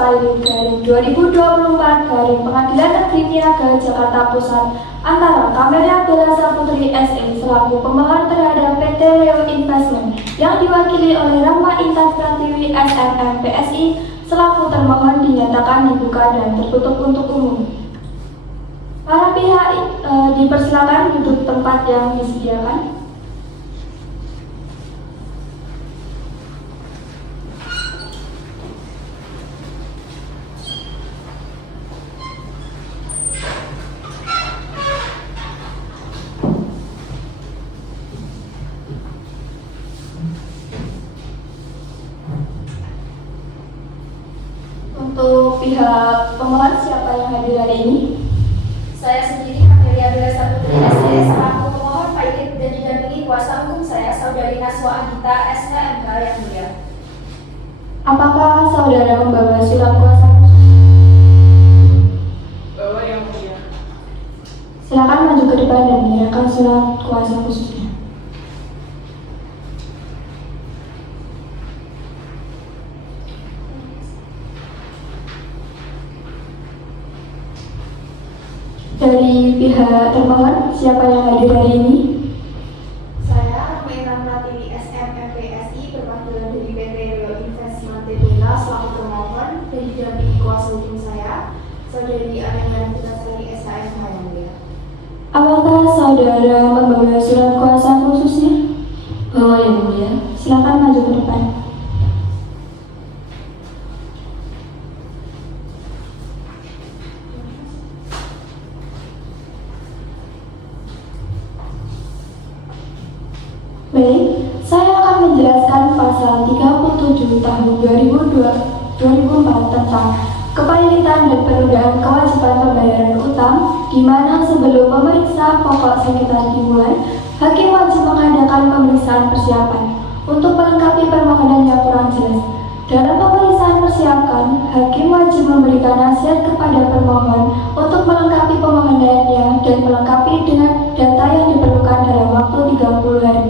Pilot garing 2024 garing Pengadilan Negeri Niaga Jakarta Pusat antara Camelia Bella Saputri SE selaku pemohon terhadap PT Leo Investment yang diwakili oleh Rahma Intan Pratiwi SMM PSI selaku termohon dinyatakan dibuka dan tertutup untuk umum. Para pihak dipersilakan duduk tempat yang disediakan. Untuk pihak pemohon, siapa yang hadir hari ini? Saya sendiri, Camelia Bella Saputri SE, selaku pemohon pilot dan didampingi kuasa hukum saya, Saudari Naswa Anggita SMK yang mulia. Apakah saudara membawa surat kuasa? Bawa yang mulia. Silakan maju ke depan dan menyerahkan surat kuasa khususnya. Dari pihak termohon, siapa yang hadir hari ini? Saya, Rahma Intan Pratiwi SMM PSI, perwakilan dari PT Leo Investment Tbk selaku termohon dan didampingi kuasa hukum saya, Saudari Ananda Putasari SHMH yang mulia. Apakah saudara membawa surat kuasa khususnya? Bawa yang mulia. Silakan maju ke depan. Baik, saya akan menjelaskan pasal 37 tahun 2004 tentang kepailitan dan penundaan kewajiban pembayaran utang, di mana sebelum pemeriksaan pokok sengketa dimulai, hakim wajib mengadakan pemeriksaan persiapan untuk melengkapi permohonan yang kurang jelas. Dalam pemeriksaan persiapan, hakim wajib memberikan nasihat kepada pemohon untuk melengkapi permohonannya dan melengkapi dengan data yang diperlukan dalam waktu 30 hari.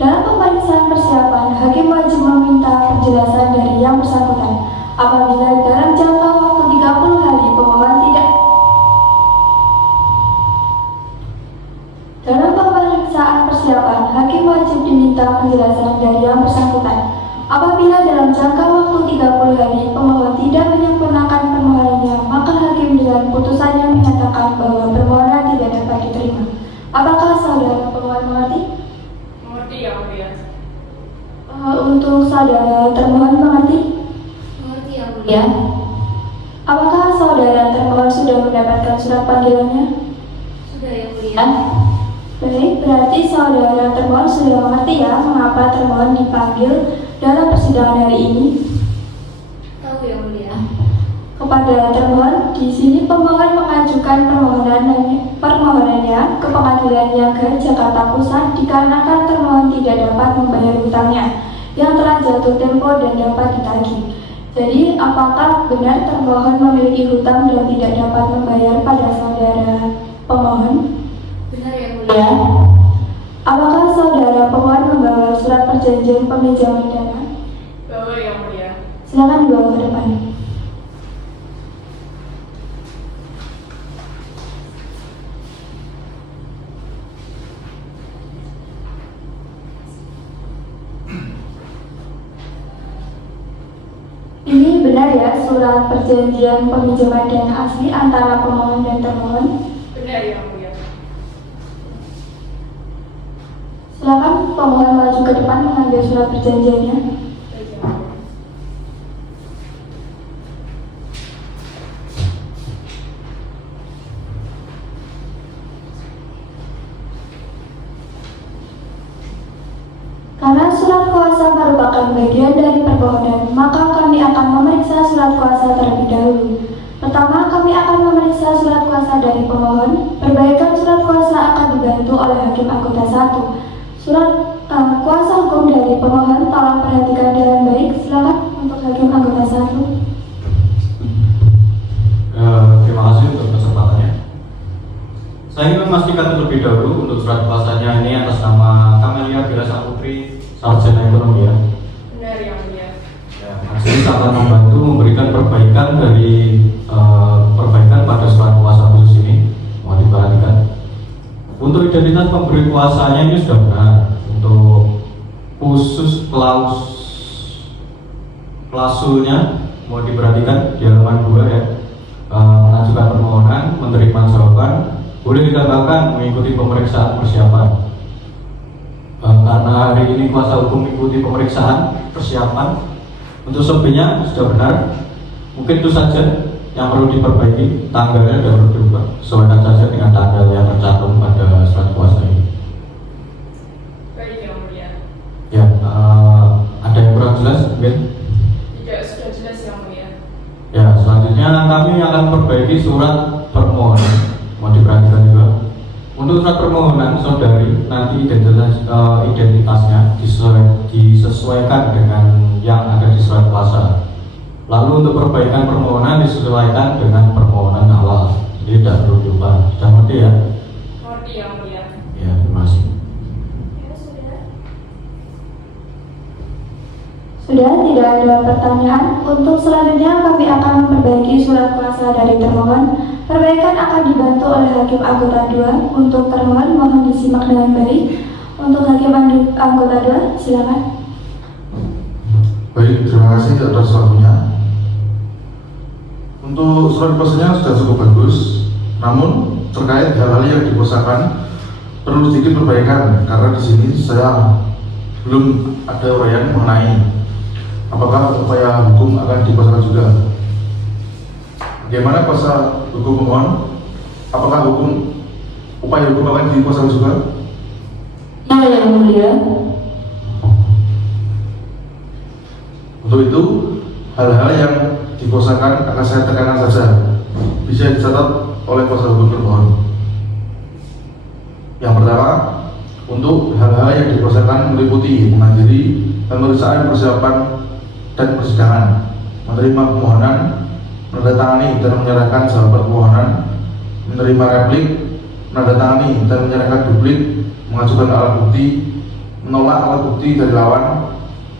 Dalam pemeriksaan persiapan, hakim wajib meminta penjelasan dari yang bersangkutan. Apabila dalam jangka waktu 30 hari pemohon tidak dalam pemeriksaan persiapan, hakim wajib diminta penjelasan dari yang bersangkutan. Apabila dalam jangka waktu 30 hari pemohon tidak menyempurnakan permohonannya, maka hakim dengan putusannya menyatakan bahwa permohonan tidak dapat diterima. Apakah saudara pemohon mengerti? Mengerti yang mulia. Untuk saudara termohon mengerti? Mengerti yang mulia. Apakah saudara termohon sudah mendapatkan surat panggilannya? Sudah yang mulia. Baik, berarti saudara termohon sudah mengerti ya mengapa termohon dipanggil dalam persidangan hari ini. Tahu yang mulia. Kepada termohon, di sini pemohon mengajukan permohonannya ke Pengadilan Niaga Jakarta Pusat dikarenakan termohon tidak dapat membayar hutangnya yang telah jatuh tempo dan dapat ditagih. Jadi, apakah benar termohon memiliki hutang dan tidak dapat membayar pada saudara pemohon? Benar yang mulia. Apakah saudara pemohon membawa surat perjanjian peminjaman dana? Bawa yang mulia. Silakan dibawa ke depan. Ini benar ya surat perjanjian peminjaman dana asli antara pemohon dan termohon? Benar yang mulia. Silakan pemohon maju ke depan mengambil surat perjanjiannya. Karena surat kuasa merupakan bagian dari permohonan, maka kami akan memeriksa surat kuasa terlebih dahulu. Pertama, kami akan memeriksa surat kuasa dari pemohon. Perbaikan surat kuasa akan dibantu oleh hakim anggota 1. Surat kuasa hukum dari pemohon tolong perhatikan dengan baik. Silakan untuk hakim anggota 1. Terima kasih untuk kesempatannya. Saya ingin memastikan terlebih dahulu untuk surat kuasanya ini atas nama Camelia Bella Saputri, Sarjana Ekonomi ya. Benar yang mulia. Ya, majelis akan membantu memberikan perbaikan dari perbaikan pada surat kuasa khusus ini. Mohon diperhatikan. Untuk identitas pemberi kuasanya ini sudah benar. Untuk khusus klausulnya mau diperhatikan di halaman 2 ya. Mengajukan permohonan, menerima jawaban, boleh ditambahkan mengikuti pemeriksaan persiapan. Karena hari ini kuasa hukum mengikuti pemeriksaan persiapan, untuk selebihnya sudah benar. Mungkin itu saja yang perlu diperbaiki, tanggalnya sudah perlu diubah, sesuaikan saja dengan tanggal yang tercantum pada surat kuasa ini. Baik yang mulia. Ya, ada yang kurang jelas mungkin? Tidak, sudah jelas yang mulia. Ya, selanjutnya kami akan perbaiki surat permohonan. Mau diperhatikan juga. Untuk surat permohonan saudari nanti identitasnya disesuaikan dengan yang ada di surat kuasa. Lalu untuk perbaikan permohonan disesuaikan dengan permohonan awal. Jadi tidak perlu diubah. Sudah ngerti ya? Ngerti yang mulia. Ya, terima kasih. Ya sudah. Sudah tidak ada pertanyaan. Untuk selanjutnya kami akan memperbaiki surat kuasa dari termohon. Perbaikan akan dibantu oleh Hakim Anggota 2. Untuk termohon mohon disimak dengan baik. Untuk Hakim Anggota 2, silakan. Baik, terima kasih atas waktunya. Untuk surat kuasanya sudah cukup bagus, namun terkait hal-hal yang dikuasakan perlu sedikit perbaikan karena di sini saya belum ada uraian mengenai apakah upaya hukum akan dikuasakan juga. Bagaimana kuasa hukum pemohon? Apakah upaya hukum akan dikuasakan juga? Ya, yang mulia. Untuk itu, hal-hal yang dikuasakan akan saya tekankan saja, bisa dicatat oleh kuasa hukum termohon. Yang pertama, untuk hal-hal yang dikuasakan meliputi menghadiri pemeriksaan persiapan dan persidangan, menerima permohonan, menandatangani dan menyerahkan jawaban permohonan, menerima replik, menandatangani dan menyerahkan duplik, mengajukan alat bukti, menolak alat bukti dari lawan,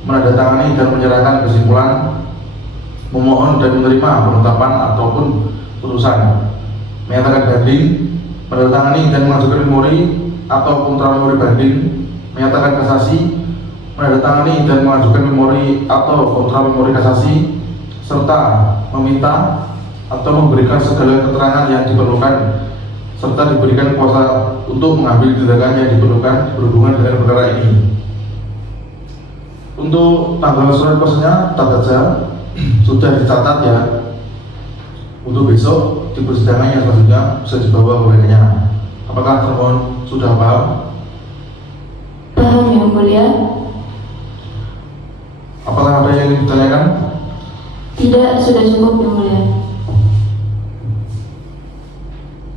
menandatangani dan menyerahkan kesimpulan, memohon dan menerima penetapan ataupun putusan, menyatakan banding, menandatangani dan mengajukan memori atau kontra memori banding, menyatakan kasasi, menandatangani dan mengajukan memori atau kontra memori kasasi, serta meminta atau memberikan segala keterangan yang diperlukan serta diberikan kuasa untuk mengambil tindakan yang diperlukan berhubungan dengan perkara ini. Untuk tanggal surat kuasanya saja sudah dicatat ya. Untuk besok di persidangan yang selanjutnya bisa dibawa uraiannya. Apakah termohon sudah paham? Paham yang mulia. Apakah ada yang ingin ditanyakan? Tidak, sudah cukup yang mulia.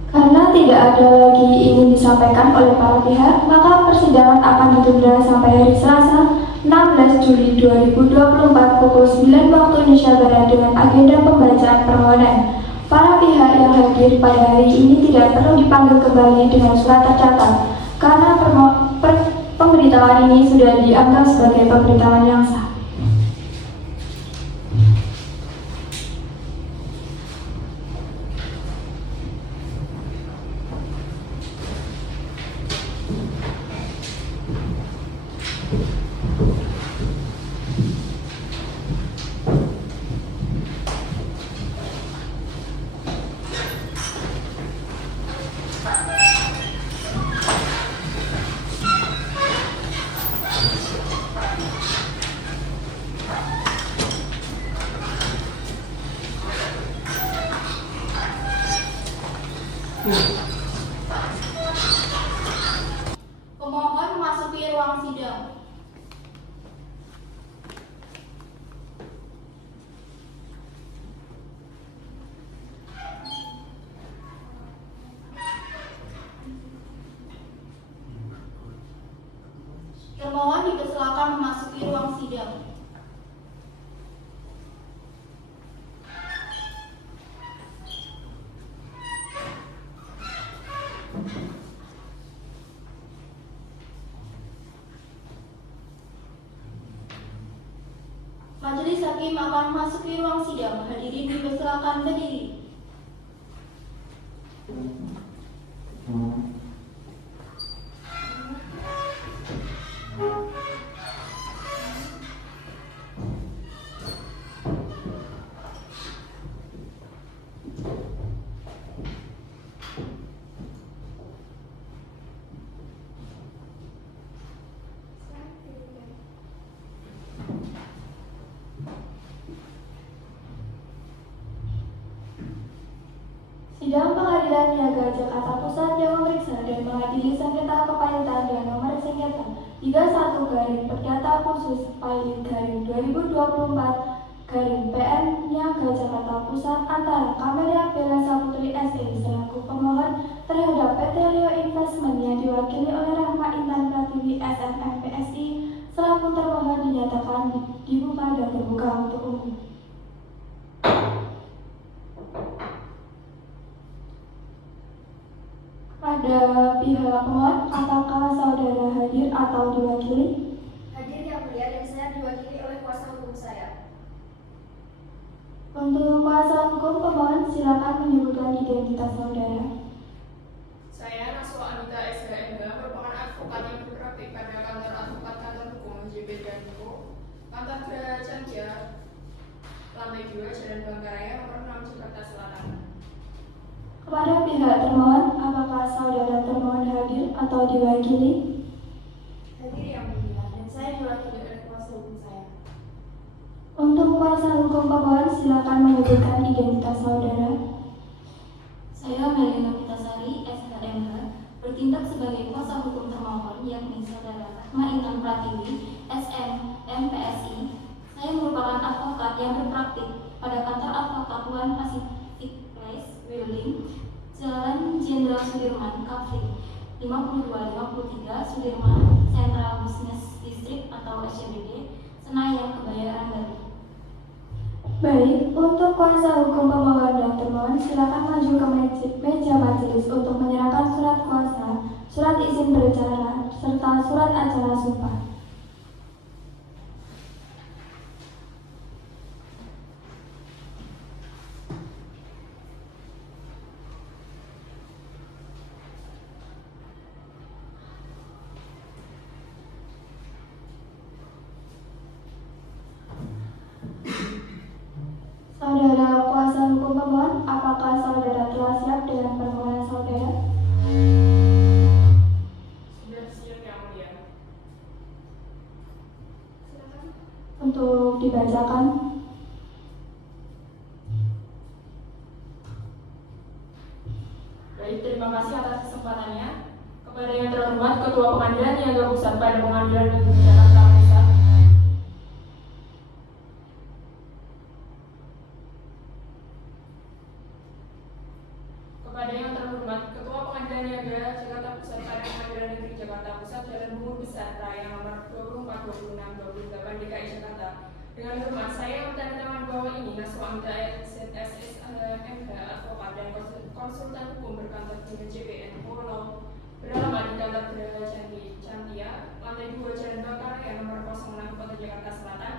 Karena tidak ada lagi ingin disampaikan oleh para pihak, maka persidangan akan ditunda sampai hari Selasa 16 Juli 2024 pukul 9 waktu Indonesia Barat dengan agenda pembacaan permohonan. Para pihak yang hadir pada hari ini tidak perlu dipanggil kembali dengan surat tercatat, karena pemberitahuan ini sudah dianggap sebagai pemberitahuan yang sah. Pemohon memasuki ruang sidang. Termohon dipersilakan memasuki ruang sidang. Hakim akan memasuki ruang sidang. Hadirin dipersilakan berdiri. Sidang Pengadilan Niaga Jakarta Pusat yang memeriksa dan mengadili sengketa kepailitan dan nomor sengketa 31 garing Perdata Khusus Pailit garing 2024 garing PN Niaga Jakarta Pusat antara Kamelia Bella Saputri SE selaku pemohon terhadap PT Leo Investment yang diwakili oleh Rahma Intan Pratiwi SMMPSI selaku termohon dinyatakan dibuka dan terbuka untuk umum. Pada pihak pemohon, apakah saudara hadir atau diwakili? Hadir yang mulia dan saya diwakili oleh kuasa hukum saya. Untuk kuasa hukum pemohon, silakan menyebutkan identitas saudara. Saya Naswa Anita SHMH, merupakan advokat yang berpraktik pada kantor advokat kantor hukum JB dan Co. Kantor Geraha Candya, lantai 2, Jalan Bangkaraya, nomor 6, Jakarta Selatan. Kepada pihak termohon, apakah saudara termohon hadir atau diwakili? Hadir yang mulia dan saya diwakili oleh kuasa hukum saya. Untuk kuasa hukum pemohon, silakan menyebutkan identitas saudara. Saya Melina Pitasari, SHMH, bertindak sebagai kuasa hukum termohon yakni saudara Rahma Intan Pratiwi, SMMPSI. Saya merupakan advokat yang berpraktik pada kantor advokat One Pacific Place Building, Jalan Jenderal Sudirman, Kavling 5253 Sudirman Central Business District atau SCBD, Senayan, Kebayoran Baru. Baik, untuk kuasa hukum pemohon dan termohon, silakan maju ke meja majelis untuk menyerahkan surat kuasa, surat izin berbicara, serta surat acara sumpah. Saudara kuasa hukum pemohon, apakah saudara telah siap dengan permohonan saudara? Sudah siap yang mulia. Silakan. Untuk dibacakan. Baik, terima kasih atas kesempatannya. Kepada yang terhormat Ketua Pengadilan Niaga Pusat pada Pengadilan Negeri Jakarta Pusat, kepada yang terhormat Ketua Pengadilan Niaga Jakarta Pusat pada Pengadilan Negeri Jakarta Pusat Jalan Bungur Besar Raya nomor 24, 26, 28 DKI Jakarta. Dengan hormat saya menandatangan bahwa ini Naswa Anita SHMH, advokat dan konsultan hukum berkantor di JPN Pulau beralamat di kantor Geraha Candya, lantai 2, Jalan Bangkaraya nomor 06, Kota Jakarta Selatan,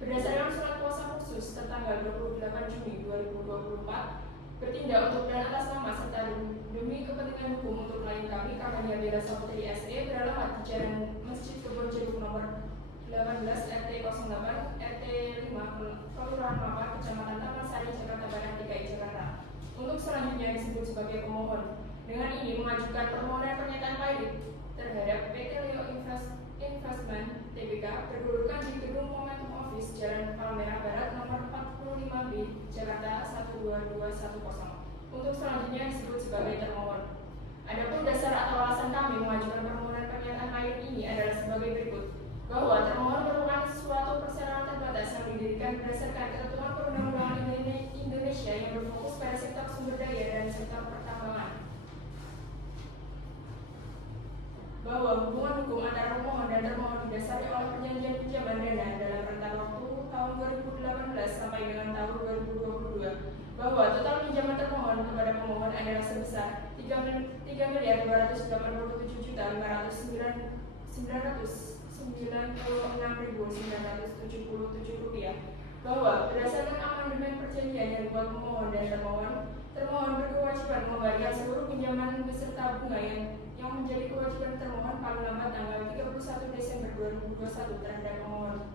berdasarkan surat kuasa khusus tertanggal 28 Juni 2024, bertindak untuk dan atas nama serta demi kepentingan hukum untuk klien kami Kamelia Bella Saputri SE beralamat di Jalan Masjid Kebon Jeruk nomor 18 RT 08 RT 5 Kelurahan Mapar, Kecamatan Taman Sari, Jakarta Barat, DKI Jakarta. Untuk selanjutnya disebut sebagai pemohon. Dengan ini mengajukan permohonan pernyataan pailit terhadap PT Leo Investment Tbk berkedudukan di Gedung Momentum Office Jalan Palmerah Barat nomor 45B, Jakarta 12210. Untuk selanjutnya disebut sebagai termohon. Adapun dasar atau alasan kami mengajukan permohonan pernyataan pailit ini adalah sebagai berikut: bahwa termohon merupakan suatu persyaratan terbatas yang didirikan berdasarkan ketentuan perundang-undangan Indonesia yang berfokus pada sektor sumber daya dan sektor pertambangan. Bahwa hubungan hukum antara pemohon dan termohon didasari oleh perjanjian pinjaman dana dalam rentang waktu tahun 2018 sampai dengan tahun 2022. Bahwa total pinjaman termohon kepada pemohon adalah sebesar 3.287.597.996.977 rupiah. bahwa berdasarkan amandemen perjanjian yang dibuat pemohon dan termohon berkewajiban mengembalikan seluruh pinjaman beserta bunga yang menjadi kewajiban termohon paling lambat tanggal 31 Desember 2021 terhadap pemohon.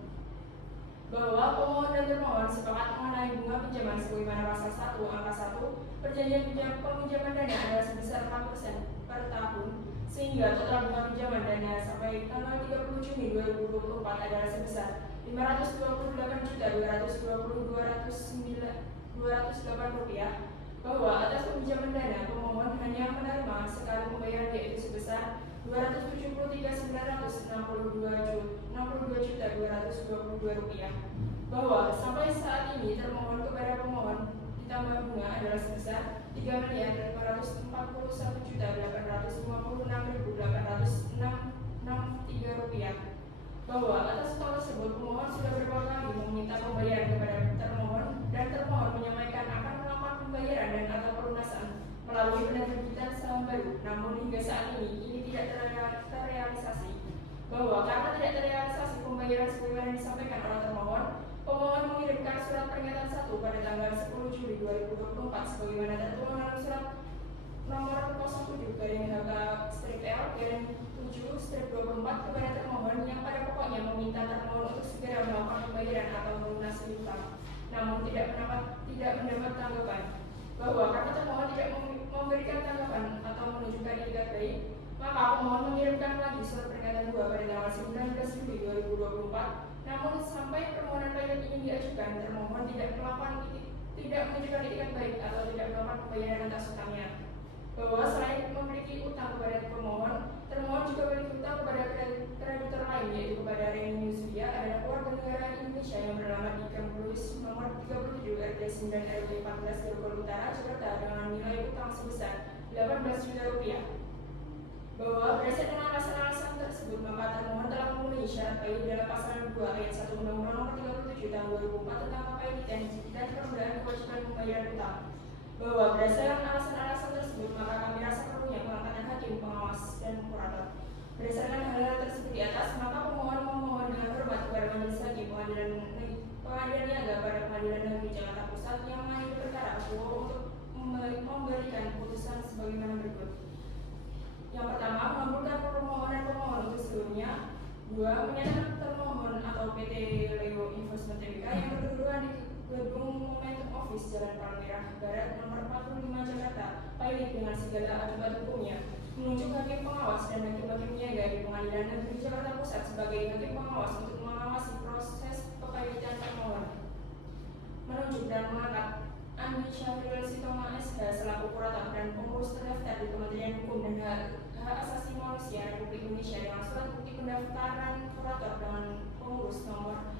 Bahwa pemohon dan termohon sepakat mengenai bunga pinjaman sebagaimana pasal 1 angka 1 perjanjian peminjaman dana adalah sebesar 4% per tahun, sehingga total bunga pinjaman dana sampai tanggal 30 Juni 2024 adalah sebesar Rp528.208.208. Bahwa atas peminjaman dana pemohon hanya menerima sekali pembayaran yaitu sebesar Rp273.962.222. Bahwa sampai saat ini termohon kepada pemohon ditambah bunga adalah sebesar Rp3.541.856.863. Bahwa atas hal tersebut pemohon sudah beberapa kali meminta pembayaran kepada termohon dan termohon menyampaikan akan melakukan pembayaran dan atau pelunasan melalui penerbitan saham baru, namun hingga saat ini tidak terrealisasi. Bahwa karena tidak terrealisasi pembayaran sebagaimana disampaikan oleh termohon, pemohon mengirimkan surat peringatan 1 pada tanggal 10 Juli 2024 sebagaimana tertuang dalam surat nomor 07/HK-L-7/24 kepada termohon yang pada pokoknya meminta termohon untuk segera melakukan pembayaran atau melunasi hutang, namun tidak mendapat tanggapan. Bahwa karena termohon tidak memberikan tanggapan atau menunjukkan itikat baik, maka pemohon mengirimkan lagi surat peringatan 2 pada tanggal 19 Juli 2024. Namun sampai permohonan pilot ini diajukan, termohon tidak menunjukkan itikat baik atau tidak melakukan pembayaran atas hutangnya. Bahwa selain memiliki utang kepada pemohon, termohon juga memiliki utang kepada kreditor lain, yaitu kepada Reni Yusudia adalah warga negara Indonesia yang beralamat di Camp Louis nomor 37 RT 9 RW 14 Grogol Utara, Jakarta dengan nilai utang sebesar Rp18 juta. Bahwa berdasarkan alasan-alasan tersebut, maka termohon telah memenuhi syarat pilot dalam pasal 2 ayat 1 Undang-Undang Nomor 37 Tahun 2004 tentang KPIT dan penundaan kewajiban pembayaran utang. Bahwa berdasarkan alasan-alasan tersebut, maka kami rasa perlunya pengangkatan hakim, pengawas, dan kurator. Berdasarkan hal-hal tersebut di atas, maka pemohon memohon dengan hormat kepada Majelis Hakim Pengadilan Niaga pada Pengadilan Negeri Jakarta Pusat yang mengadili perkara untuk memberikan putusan sebagaimana berikut. Yang pertama, mengabulkan permohonan pemohon untuk seluruhnya. 2. Menyatakan termohon atau PT Leo Investment Tbk yang berkedudukan di Gedung Momentum Office Jalan Palmerah Barat nomor 45 Jakarta pilot dengan segala akibat hukumnya, menunjuk hakim pengawas dan hakim-hakim niaga di Pengadilan Negeri Jakarta Pusat sebagai hakim pengawas untuk mengawasi proses pepilotan termohon, menunjuk dan mengangkat Andi Syafril Sitoma SH selaku kurator dan pengurus terdaftar di Kementerian Hukum dan Hak Asasi Manusia Republik Indonesia dengan surat bukti pendaftaran kurator dengan pengurus nomor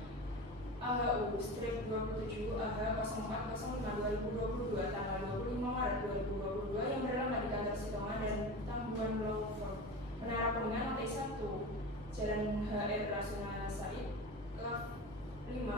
AHU-27 AH0405-2022 tanggal 25 Maret 2022 yang beralamat di kantor Sitoma dan Tangguhan Law Firm, Menara Kuningan lantai 1 Jalan HR Rasuna Said ke 5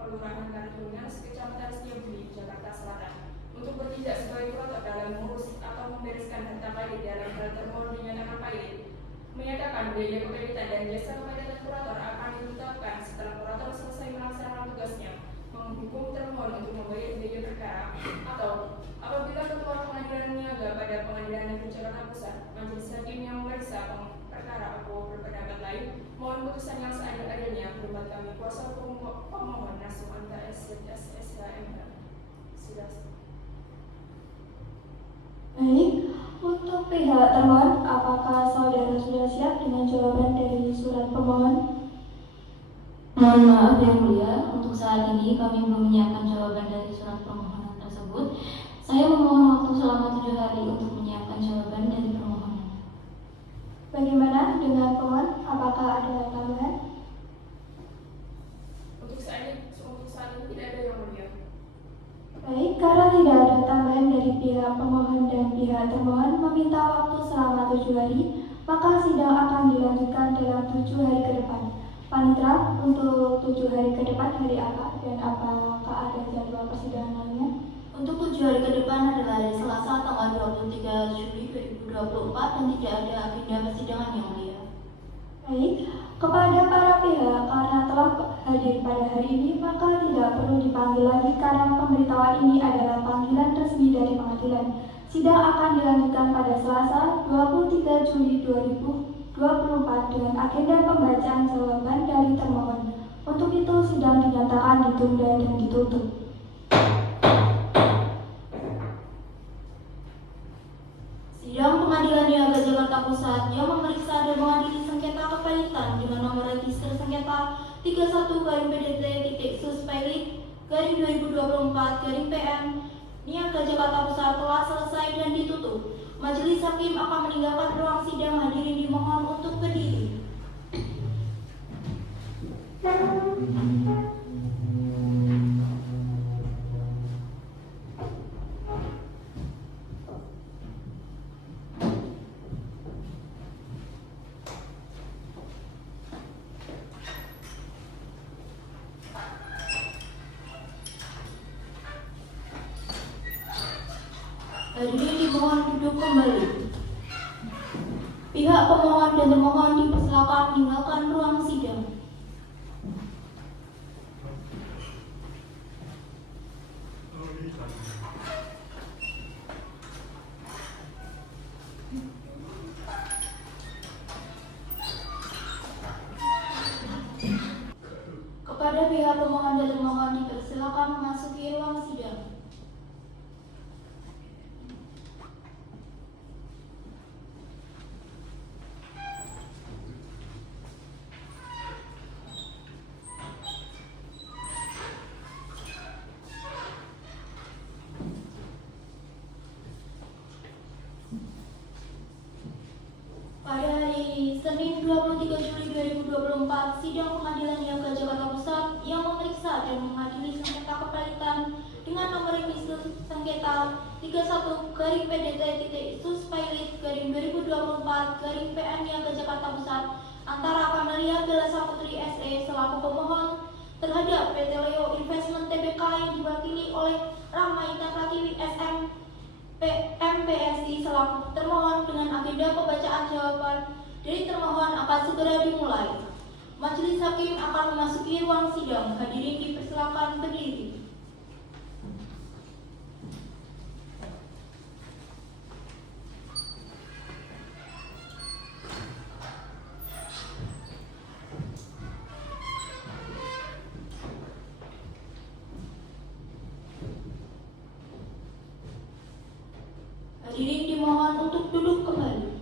Kelurahan Kartuningan, Kecamatan Setiabudi, Jakarta Selatan, untuk bertindak sebagai kurator dalam mengurus atau membereskan harta pilot dalam hal termohon dinyatakan pilot, menyatakan biaya kepilitan dan jasa kepilitan kurator akan ditetapkan setelah kurator selesai melaksanakan tugasnya, menghukum termohon untuk membayar biaya perkara, atau apabila ketua pengadilan niaga pada Pengadilan Negeri Jakarta Pusat, majelis hakim yang memeriksa perkara atau berpendapat lain, mohon putusan yang seadil-adilnya. Hormat kami kuasa hukum pemohon Nasum Anta SHMH. Sudah. Baik, untuk pihak termohon, apakah saudara sudah siap dengan jawaban dari surat pemohon? Mohon maaf yang mulia, untuk saat ini kami belum menyiapkan jawaban dari surat permohonan tersebut. Saya memohon waktu selama 7 hari untuk menyiapkan jawaban dari permohonan. Bagaimana dengan pemohon? Apakah ada tambahan? Untuk saat ini tidak ada yang mulia. Baik, karena tidak ada tambahan dari pihak pemohon dan pihak termohon meminta waktu selama 7 hari, maka sidang akan dilanjutkan dalam 7 hari ke depan. Panitra, untuk 7 hari ke depan hari apa dan apakah ada jadwal persidangan lainnya? Untuk 7 hari ke depan adalah hari Selasa tanggal 23 Juli 2024 dan tidak ada agenda persidangan yang mulia. Baik, kepada para pihak karena telah hadir pada hari ini, maka tidak perlu dipanggil lagi karena pemberitahuan ini adalah panggilan resmi dari pengadilan. Sidang akan dilanjutkan pada Selasa 23 Juli 2024 dengan agenda pembacaan jawaban dari termohon. Untuk itu, sidang dinyatakan ditunda dan ditutup. Sidang Pengadilan Niaga Jakarta Pusat yang memeriksa dan mengadili sengketa kepalitan dengan nomor register sengketa 31/PDT-PSI/2024/PM Niaga Jakarta Pusat telah selesai dan ditutup. Majelis Hakim akan meninggalkan ruang sidang. Hadirin dimohon untuk berdiri. Hadirin dimohon duduk kembali. Pihak pemohon dan termohon dipersilakan meninggalkan ruang sidang. Kepada pihak pemohon dan termohon dipersilakan memasuki ruang sidang. Pada hari Senin 23 Juli 2024, sidang Pengadilan Niaga Jakarta Pusat yang memeriksa dan mengadili sengketa kepalitan dengan nomor register sengketa 31/PDT-PSI/2024/PM Niaga Jakarta Pusat antara Kamelia Bella Saputri SE selaku pemohon terhadap PT Leo Investment Tbk yang diwakili oleh Rahma Intan Pratiwi SM MPSI selaku termohon dengan agenda pembacaan jawaban dari termohon akan segera dimulai. Majelis Hakim akan memasuki ruang sidang. Hadirin dipersilakan berdiri. Hadirin dimohon untuk duduk kembali.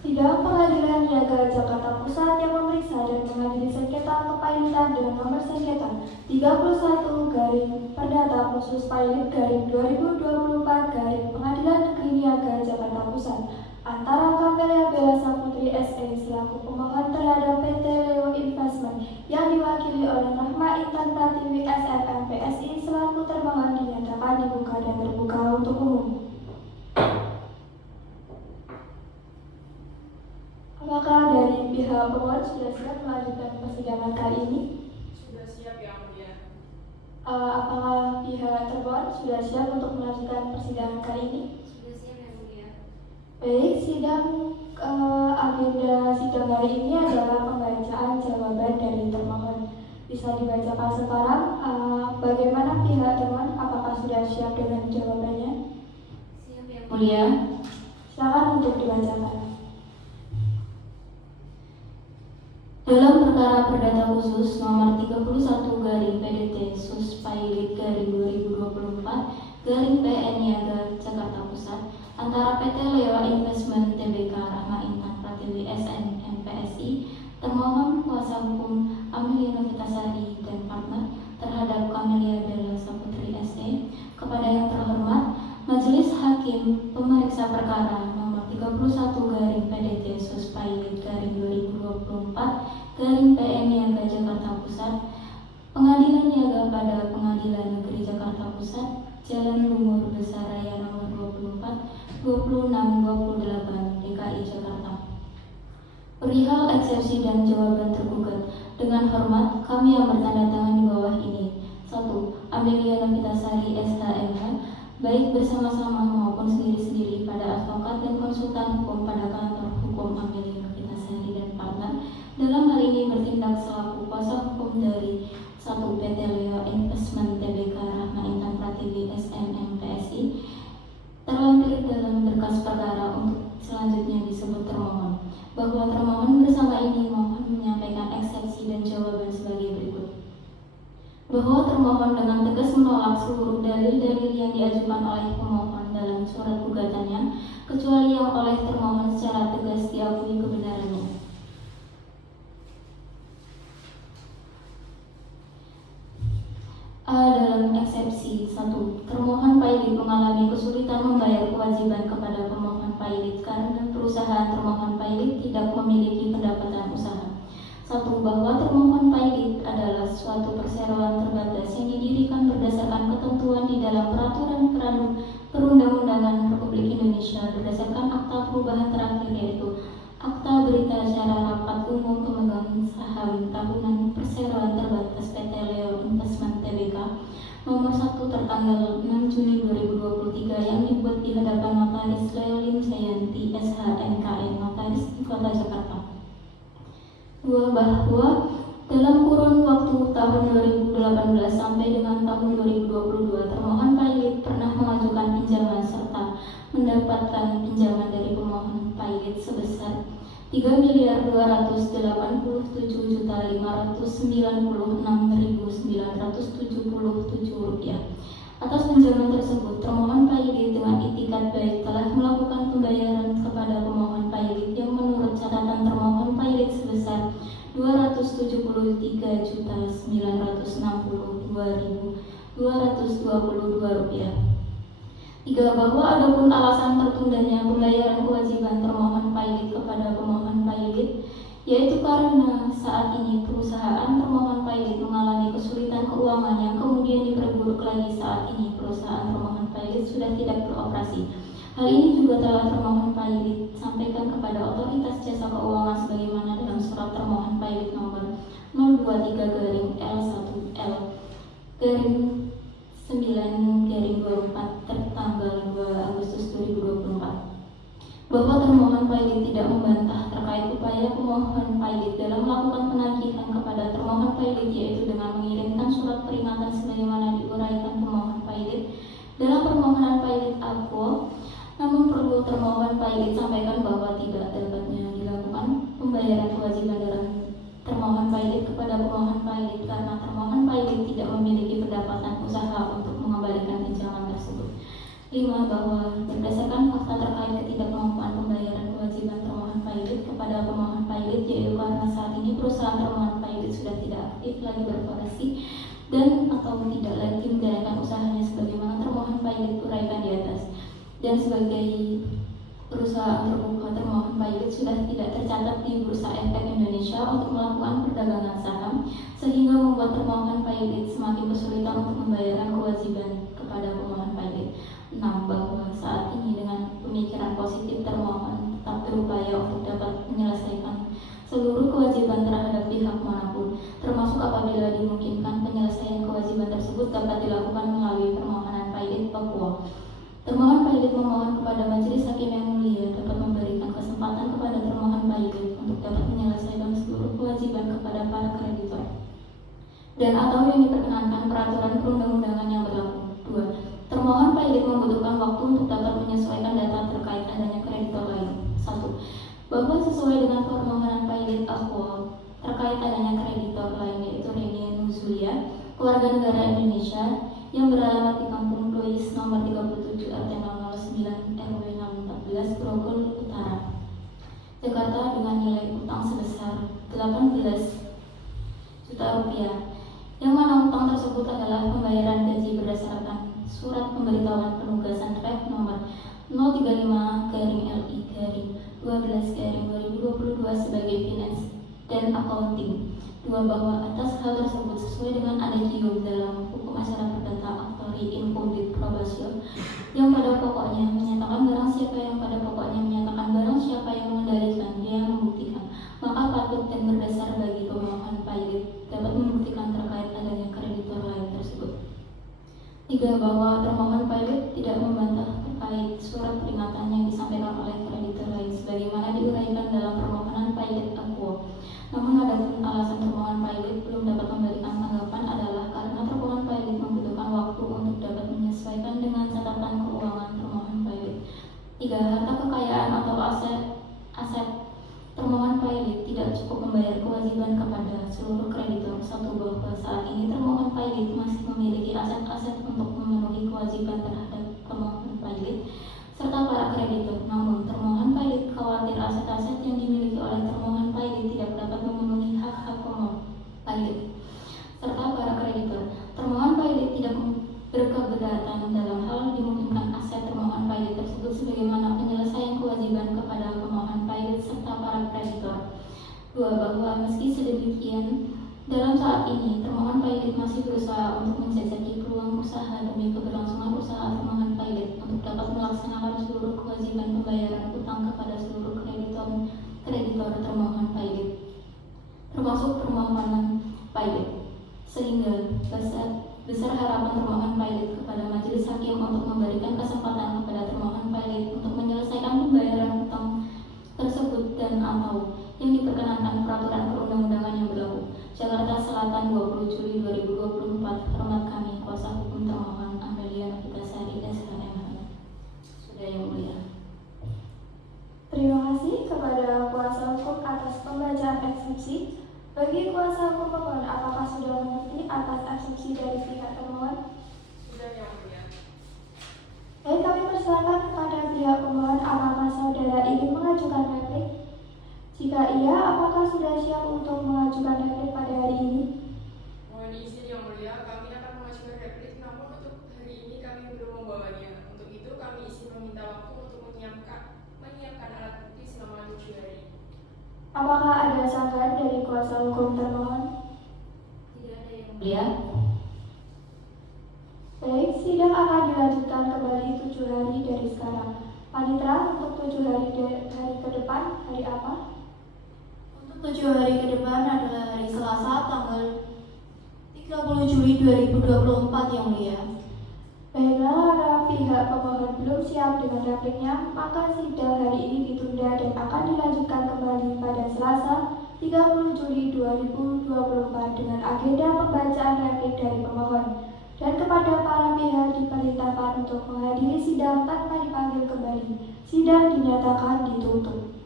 Sidang Pengadilan Niaga Jakarta Pusat yang memeriksa dan mengadili sengketa kepalitan dengan nomor sengketa 31/Perdata Khusus Pailit/2024/ Pengadilan Negeri Niaga Jakarta Pusat antara Kamelia Bella Saputri SE selaku pemohon terhadap PT Leo Investment yang diwakili oleh Rahma Intan Pratiwi SM MPSI selaku termohon dinyatakan dibuka dan terbuka untuk umum. Apakah dari pihak pemohon sudah siap melanjutkan persidangan kali ini? Sudah siap, Yang Mulia. Apakah pihak termohon sudah siap untuk melanjutkan persidangan kali ini? Sudah siap, Yang Mulia. Baik, agenda sidang hari ini adalah pembacaan jawaban dari termohon. Bisa dibacakan sekarang. Bagaimana pihak termohon? Apakah sudah siap dengan jawabannya? Siap, Yang Mulia. Silakan untuk dibacakan. Dalam perkara perdata khusus nomor 31/PDT-PSI/2024/PN Niaga Jakarta Pusat antara PT Leo Investment Tbk Rahma Intan Pratiwi SN MPSI termohon kuasa hukum Amelia Novitasari dan partner terhadap Kamelia Bella Saputri SE. Kepada yang terhormat Majelis Hakim Pemeriksa Perkara nomor 31/PDT-PSI/2024/PN Niaga Jakarta Pusat, Pengadilan Niaga pada Pengadilan Negeri Jakarta Pusat, Jalan Lumur Besar Raya nomor 24, 26, 28, DKI Jakarta. Perihal eksepsi dan jawaban tergugat, dengan hormat kami yang bertanda tangan di bawah ini. 1. Amelia Novitasari SHMH baik bersama-sama maupun sendiri-sendiri pada advokat dan konsultan hukum pada kantor hukum Amelia Novitasari dan partner dalam hal ini bertindak selaku kuasa hukum dari 1 PT Leo Investment Tbk Rahma Intan Pratiwi SMM PSI, terlampir dalam berkas perkara untuk selanjutnya disebut termohon, bahwa termohon bersama ini mohon menyampaikan eksepsi dan jawaban sebagai berikut. Bahwa termohon dengan tegas menolak seluruh dalil-dalil yang diajukan oleh pemohon dalam surat gugatannya, kecuali yang oleh termohon secara tegas diakui kebenarannya. A. Dalam eksepsi 1. Termohon Pailit mengalami kesulitan membayar kewajiban kepada pemohon Pailit karena perusahaan termohon Pailit tidak memiliki pendapatan usaha. 1. Bahwa termohon Pailit adalah suatu perseroan terbatas yang didirikan berdasarkan ketentuan di dalam Peraturan Perundang-undangan Republik Indonesia berdasarkan akta perubahan terakhir, yaitu Akta Berita Acara Rapat Umum Pemegang Saham Tahunan Perseroan Terbatas PT Leo Investment Tbk nomor 1 tertanggal 6 Juni 2023 yang dibuat di hadapan Notaris Leolin Jayanti SH MKN Notaris di Kota Jakarta. 2. Bahwa dalam kurun waktu tahun 2018 sampai dengan tahun 2022, termohon Pailit pernah mengajukan pinjaman serta mendapatkan pinjaman dari pemohon Pailit sebesar Rp3.287.596.977. Atas pinjaman tersebut, termohon Pailit dengan itikat baik telah melakukan pembayaran kepada pemohon Pailit yang menurut catatan termohon Pailit sebesar Rp279.962.222. 3. Bahwa adapun alasan tertundanya pembayaran kewajiban termohon Pailit kepada pemohon Pailit, yaitu karena saat ini perusahaan termohon Pailit mengalami kesulitan keuangan yang kemudian diperburuk lagi saat ini perusahaan termohon Pailit sudah tidak beroperasi. Hal ini juga telah termohon Pailit sampaikan kepada Otoritas Jasa Keuangan sebagaimana dalam surat termohon Pailit nomor 023-L1L-9-24 tertanggal 2 Agustus 2024. Bahwa termohon Pailit tidak membantah terkait upaya pemohon Pailit dalam melakukan penagihan kepada termohon Pailit, yaitu dengan mengirimkan surat peringatan sebagaimana diuraikan pemohon Pailit dalam permohonan Pailit Aquo. Namun perlu termohon Pailit sampaikan bahwa tidak dapatnya dilakukan pembayaran kewajiban dari termohon Pailit kepada pemohon Pailit karena termohon Pailit tidak memiliki pendapatan usaha untuk mengembalikan pinjaman tersebut. 5. Bahwa berdasarkan fakta terkait ketidakmampuan pembayaran kewajiban termohon Pailit kepada pemohon Pailit, yaitu karena saat ini perusahaan termohon Pailit sudah tidak aktif lagi beroperasi dan atau tidak lagi menjalankan usahanya sebagaimana termohon Pailit uraikan di atas, dan sebagai perusahaan terbuka termohon Pailit sudah tidak tercatat di Bursa Efek Indonesia untuk melakukan perdagangan saham, sehingga membuat termohon Pailit semakin kesulitan untuk membayarkan kewajiban kepada pemohon Pailit. 6. Bahwa saat ini dengan pemikiran positif termohon tetap berupaya untuk dapat menyelesaikan seluruh kewajiban terhadap pihak manapun, termasuk apabila dimungkinkan penyelesaian kewajiban tersebut dapat dilakukan melalui permohonan Pailit Papua. Termohon Pailit memohon kepada Majelis Hakim yang mulia dapat memberikan kesempatan kepada termohon Pailit untuk dapat menyelesaikan seluruh kewajiban kepada para kreditor dan atau yang diperkenankan peraturan perundang-undangan yang berlaku. 2. Termohon Pailit membutuhkan waktu untuk dapat menyesuaikan data terkait adanya kreditor lain. 1. Bahwa sesuai dengan permohonan Pailit Aquo terkait adanya kreditor lain, yaitu Reni Nuzulia, keluarga negara Indonesia yang beralamat di Kampung Dois nomor 37 RT 009 RW 614 Grogol Utara, Jakarta dengan nilai utang sebesar 18 juta rupiah, yang mana utang tersebut adalah pembayaran gaji berdasarkan surat pemberitahuan penugasan ref nomor 035-LI-12-2022 sebagai finance dan accounting. 2. Bahwa atas hal tersebut sesuai dengan adagium dalam hukum acara perdata Actori in Public Probation yang pada pokoknya menyatakan barang siapa yang mengendalikan dia yang membuktikan, maka patut dan berdasar bagi pemohon Pailit dapat membuktikan terkait adanya kreditor lain tersebut. 3. Bahwa termohon Pailit tidak Namun adapun alasan termohon pilot belum dapat memberikan tanggapan adalah karena termohon pilot membutuhkan waktu untuk dapat menyesuaikan dengan catatan keuangan termohon pilot. 3. Harta kekayaan atau aset termohon pilot tidak cukup membayar kewajiban kepada seluruh kreditor. 1. Bahwa saat ini termohon pilot masih memiliki aset-aset untuk memenuhi kewajiban terhadap termohon pilot serta para kreditor. Namun, termohon pilot khawatir aset-aset yang dimiliki oleh termohon pilot tidak dapat memenuhi hak-hak pemohon pilot serta para kreditor. Termohon pilot tidak berkeberatan dalam hal dimungkinkan aset termohon pilot tersebut sebagaimana penyelesaian kewajiban kepada pemohon pilot serta para kreditor. 2. Bahwa meski sedemikian, dalam saat ini termohon pilot masih berusaha untuk menjajaki peluang usaha demi keberlangsungan usaha termohon pilot untuk dapat melaksanakan seluruh kewajiban pembayaran utang kepada seluruh kreditor termohon pilot, termasuk permohonan pilot, sehingga besar harapan termohon pilot kepada majelis hakim untuk memberikan kesempatan kepada termohon pilot untuk menyelesaikan pembayaran utang tersebut dan atau yang diperkenankan peraturan perundang-undangan yang berlaku. Jakarta Selatan, 20 Juli 2024. Hormat kami, kuasa hukum termohon Amelia Novitasari SHMH. Sudah yang mulia. Terima kasih kepada kuasa hukum atas pembacaan eksepsi. Bagi kuasa hukum pemohon, apakah sudah mengerti atas eksepsi dari pihak termohon? Sudah yang mulia. Baik, kami persilakan kepada pihak pemohon, apakah saudara ingin mengajukan replik? Jika iya, apakah sudah siap untuk mengajukan replik pada hari ini? Mohon izin yang mulia, kami akan mengajukan replik, namun untuk hari ini kami belum membawanya. Untuk itu kami izin meminta waktu untuk menyiapkan alat bukti selama 7 hari. Apakah ada sanggahan dari kuasa hukum termohon? Tidak ada yang mulia. Baik, sidang akan dilanjutkan kembali 7 hari dari sekarang. Panitra, untuk 7 hari ke depan, hari apa? Untuk 7 hari ke depan adalah hari Selasa tanggal 30 Juli 2024 yang mulia. Baiklah, karena pihak pemohon belum siap dengan repliknya, maka sidang hari ini ditunda dan akan dilanjutkan kembali pada Selasa 30 Juli 2024 dengan agenda pembacaan replik dari pemohon. Dan kepada para pihak diperintahkan untuk menghadiri sidang tanpa dipanggil kembali. Sidang dinyatakan ditutup.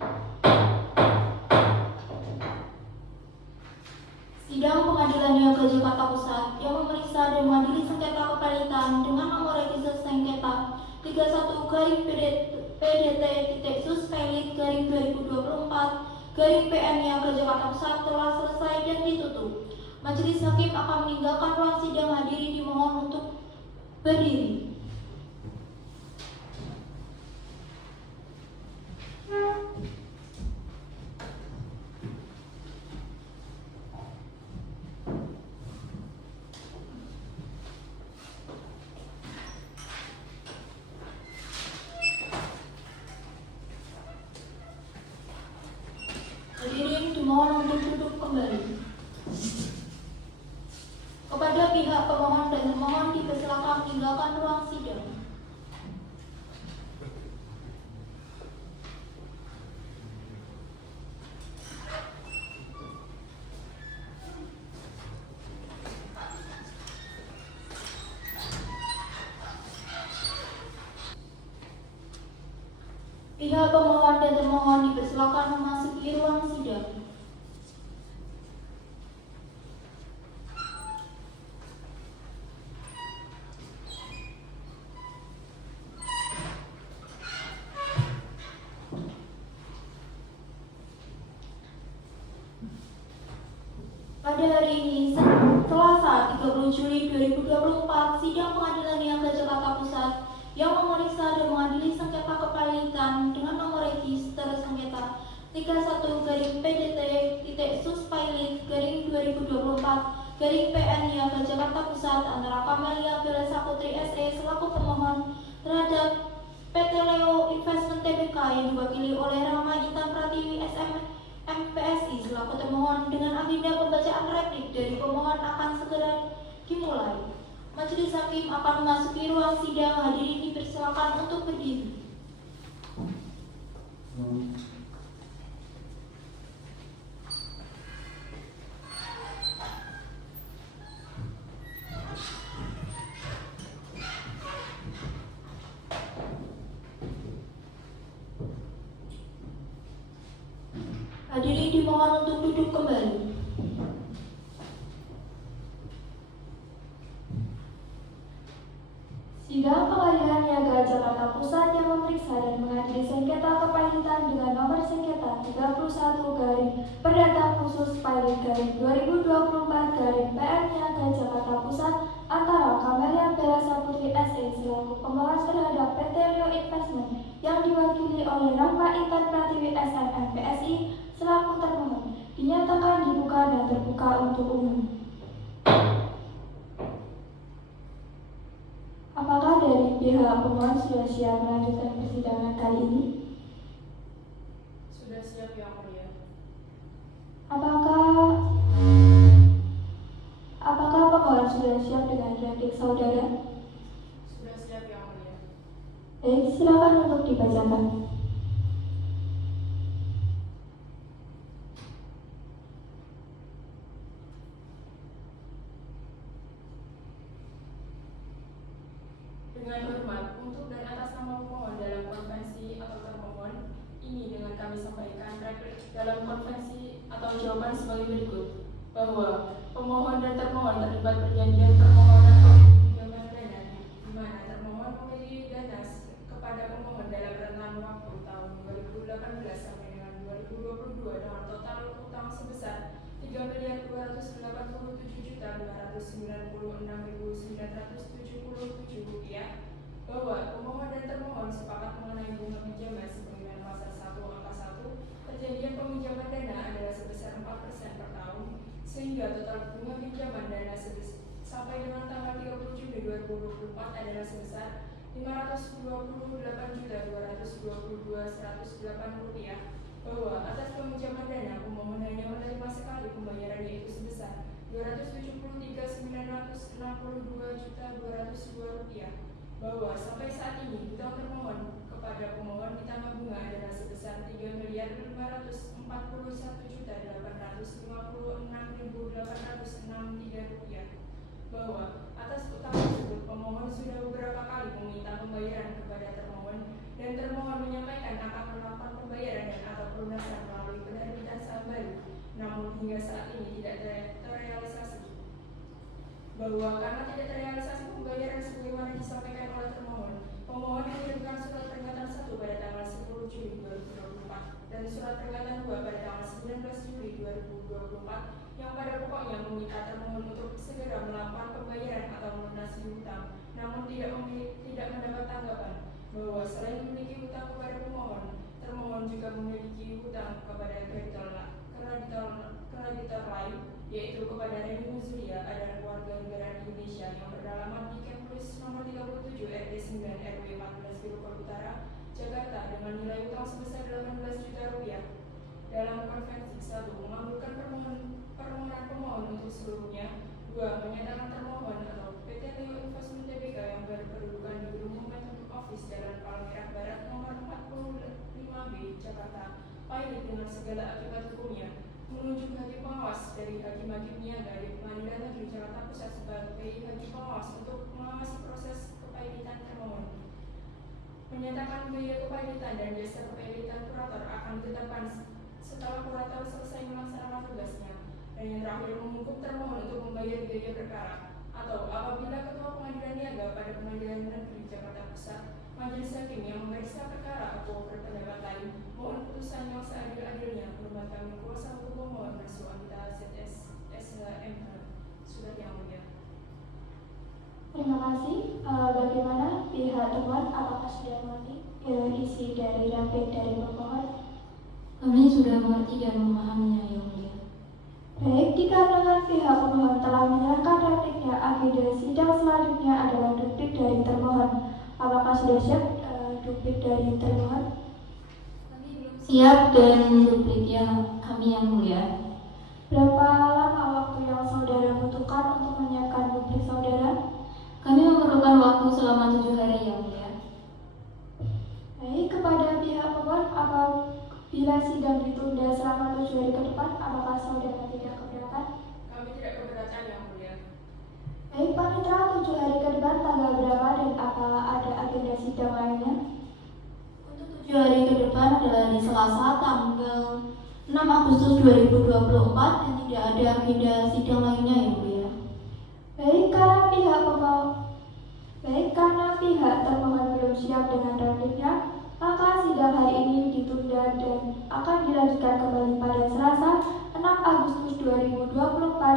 Sidang Pengadilan Negeri Jakarta Pusat yang memeriksa dan mengadili sengketa kepalitan dengan nomor register sengketa 31/PDT-sus/2024/PN Niaga Jakarta Pusat telah selesai dan ditutup. Majelis hakim akan meninggalkan ruang sidang, hadirin dimohon untuk berdiri. Hadirin dimohon untuk duduk kembali. Kepada pihak pemohon dan termohon dipersilakan meninggalkan ruang sidang. Pihak pemohon dan termohon dipersilakan memasuki ruang sidang. Pada hari ini, Selasa 30 Juli 2024, sidang Pengadilan Niaga Jakarta Pusat yang memeriksa dan mengadili sengketa kepalitan dengan nomor register sengketa 31/PDT-sus/2024/PN Niaga Jakarta Pusat antara Camelia Bella Saputri SE selaku pemohon terhadap PT Leo Investment Tbk yang diwakili oleh Rama Intan Pratiwi MPSI selaku termohon dengan agenda pembacaan replik dari pemohon akan segera dimulai. Majelis hakim akan memasuki ruang sidang, hadirin dipersilakan untuk berdiri. dimohon untuk duduk kembali. Sidang Pengadilan Niaga Jakarta Pusat yang memeriksa dan mengadili sengketa kepailitan dengan nomor sengketa 31 garing Perdata Khusus Pailit garing 2024 garing PN Niaga Jakarta Pusat antara Camelia Bella Saputri SE selaku pemohon terhadap PT Rio Investment yang diwakili oleh Rahma Intan Pratiwi SM MPSI selaku termohon dinyatakan dibuka dan terbuka untuk umum. Apakah dari pihak pemohon sudah siap melanjutkan persidangan kali ini? Sudah siap Yang Mulia. Apakah pemohon sudah siap dengan replik saudara? Sudah siap Yang Mulia. Baik, silakan untuk dibacakan. Dengan hormat, untuk dan atas nama pemohon dalam konvensi atau termohon, ini dengan kami sampaikan replik dalam konvensi atau jawaban sebagai berikut, bahwa pemohon dan termohon terlibat perjanjian permohonan pinjaman dana, di mana termohon memiliki dana kepada pemohon dalam rentan waktu tahun 2018 sampai dengan 2022 dengan total utang sebesar 3.287.296.977 rupiah, bahwa pemohon dan termohon sepakat mengenai bunga pinjaman sebagaimana pasal 1 angka 1 perjanjian peminjaman dana adalah sebesar 4% per tahun, sehingga total bunga pinjaman dana sampai dengan tanggal 30 Juni 2024 adalah sebesar 528.222.108 rupiah, bahwa atas peminjaman dana pemohon hanya menerima sekali pembayaran yaitu sebesar 273.962.202 rupiah, bahwa sampai saat ini hutang termohon kepada pemohon ditambah bunga adalah sebesar 3.541.856.863 rupiah, bahwa atas utang tersebut pemohon sudah beberapa kali meminta pembayaran kepada termohon dan termohon menyampaikan akan melakukan pembayaran dan atau pelunasan melalui penerbitan saham baru, namun hingga saat ini tidak terrealisasi. Bahwa karena tidak terrealisasi pembayaran sebagaimana disampaikan oleh termohon, pemohon mengirimkan surat peringatan 1 pada tanggal 10 Juli 2024 dan surat peringatan 2 pada tanggal 19 Juli 2024 yang pada pokoknya meminta termohon untuk segera melakukan pembayaran atau melunasi hutang, namun tidak mendapat tanggapan. Bahwa selain memiliki hutang kepada pemohon, termohon juga memiliki hutang kepada kreditor lain, yaitu kepada Reni Muzulia adalah warga negara Indonesia yang beralamat di Kemplis nomor 37 RT 9 RW 14 Bilukor Utara, Jakarta dengan nilai hutang sebesar 18 juta rupiah. Dalam konvensi 1 mengabulkan permohonan pemohon untuk seluruhnya. 2. Menyatakan termohon atau PT Rio Investment Tbk yang berkedudukan di Gedung Momentum Office Jalan Palmerah Barat nomor 45B Jakarta Pailit dengan segala akibat hukumnya, menunjuk hakim pengawas dari Hakim Niaga di Pengadilan Negeri Jakarta Pusat sebagai hakim pengawas untuk mengawasi proses kepailitan termohon. Menyatakan biaya kepailitan dan jasa kepailitan kurator akan ditetapkan setelah kurator selesai melaksanakan tugasnya. Dan yang terakhir, menghukum termohon untuk membayar biaya perkara, atau apabila Ketua Pengadilan Niaga pada Pengadilan Negeri Jakarta Pusat, majelis hakim yang memeriksa perkara atau berpendapat lain, mohon putusan yang seadil-adilnya. Hormat kami kuasa hukum pemohon Marsu Anita ZS SHMH. Sudah Yang Mulia. Terima kasih. Bagaimana pihak termohon, apakah sudah mengerti isi dari replik dari pemohon? Kami sudah mengerti dan memahaminya, Yang Mulia. Baik, dikarenakan pihak pemohon telah menyerahkan repliknya, agenda sidang selanjutnya adalah duplik dari termohon. Apakah sudah siap duplik dari termohon? Kami belum siap dan dupliknya kami, Yang Mulia. Berapa lama waktu yang saudara butuhkan untuk menyiapkan duplik saudara? Kami memerlukan waktu selama 7 hari, Yang Mulia. Baik, kepada pihak pemohon, apabila sidang ditunda selama 7 hari ke depan, apakah saudara tidak keberatan? Kami tidak keberatan, Yang Mulia. Baik, panitera, 7 hari ke depan tanggal berapa dan apa ada agenda sidang lainnya? Untuk 7 hari ke depan adalah hari Selasa tanggal 6 6 Agustus 2024 dan tidak ada agenda sidang lainnya yang mulia. Karena pihak termohon belum siap dengan dalilnya, maka sidang hari ini ditunda dan akan dilanjutkan kembali pada Selasa 6 Agustus 2024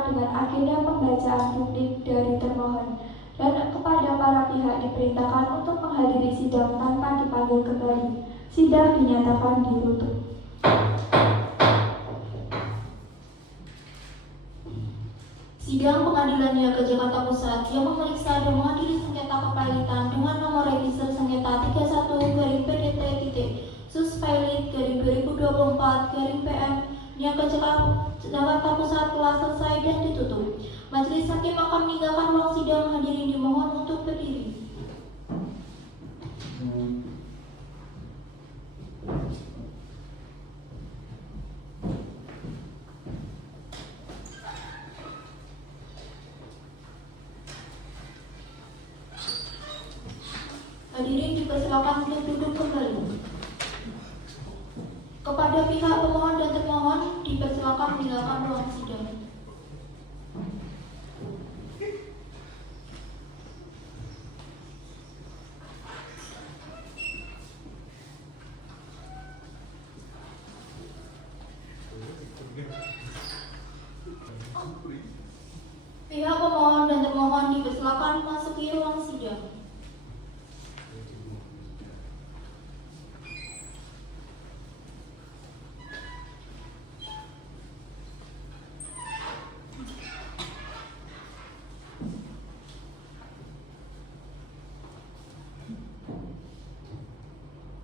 dengan agenda pembacaan duplik dari termohon, dan kepada para pihak diperintahkan untuk menghadiri sidang tanpa dipanggil kembali. Sidang dinyatakan ditutup. Sidang Pengadilan Niaga Jakarta Pusat yang memeriksa dan mengadili sengketa kepailitan dengan nomor register sengketa 31/PDT/Sus/Pailit/2024/PM Niaga Jakarta Pusat telah selesai dan ditutup. Majelis Hakim akan meninggalkan ruang sidang. Hadirin dimohon untuk berdiri. Hadirin dipersilakan untuk duduk kembali. Kepada pihak pemohon dan termohon dipersilakan meninggalkan ruang sidang. Pihak pemohon dan termohon dipersilakan memasuki ruang sidang.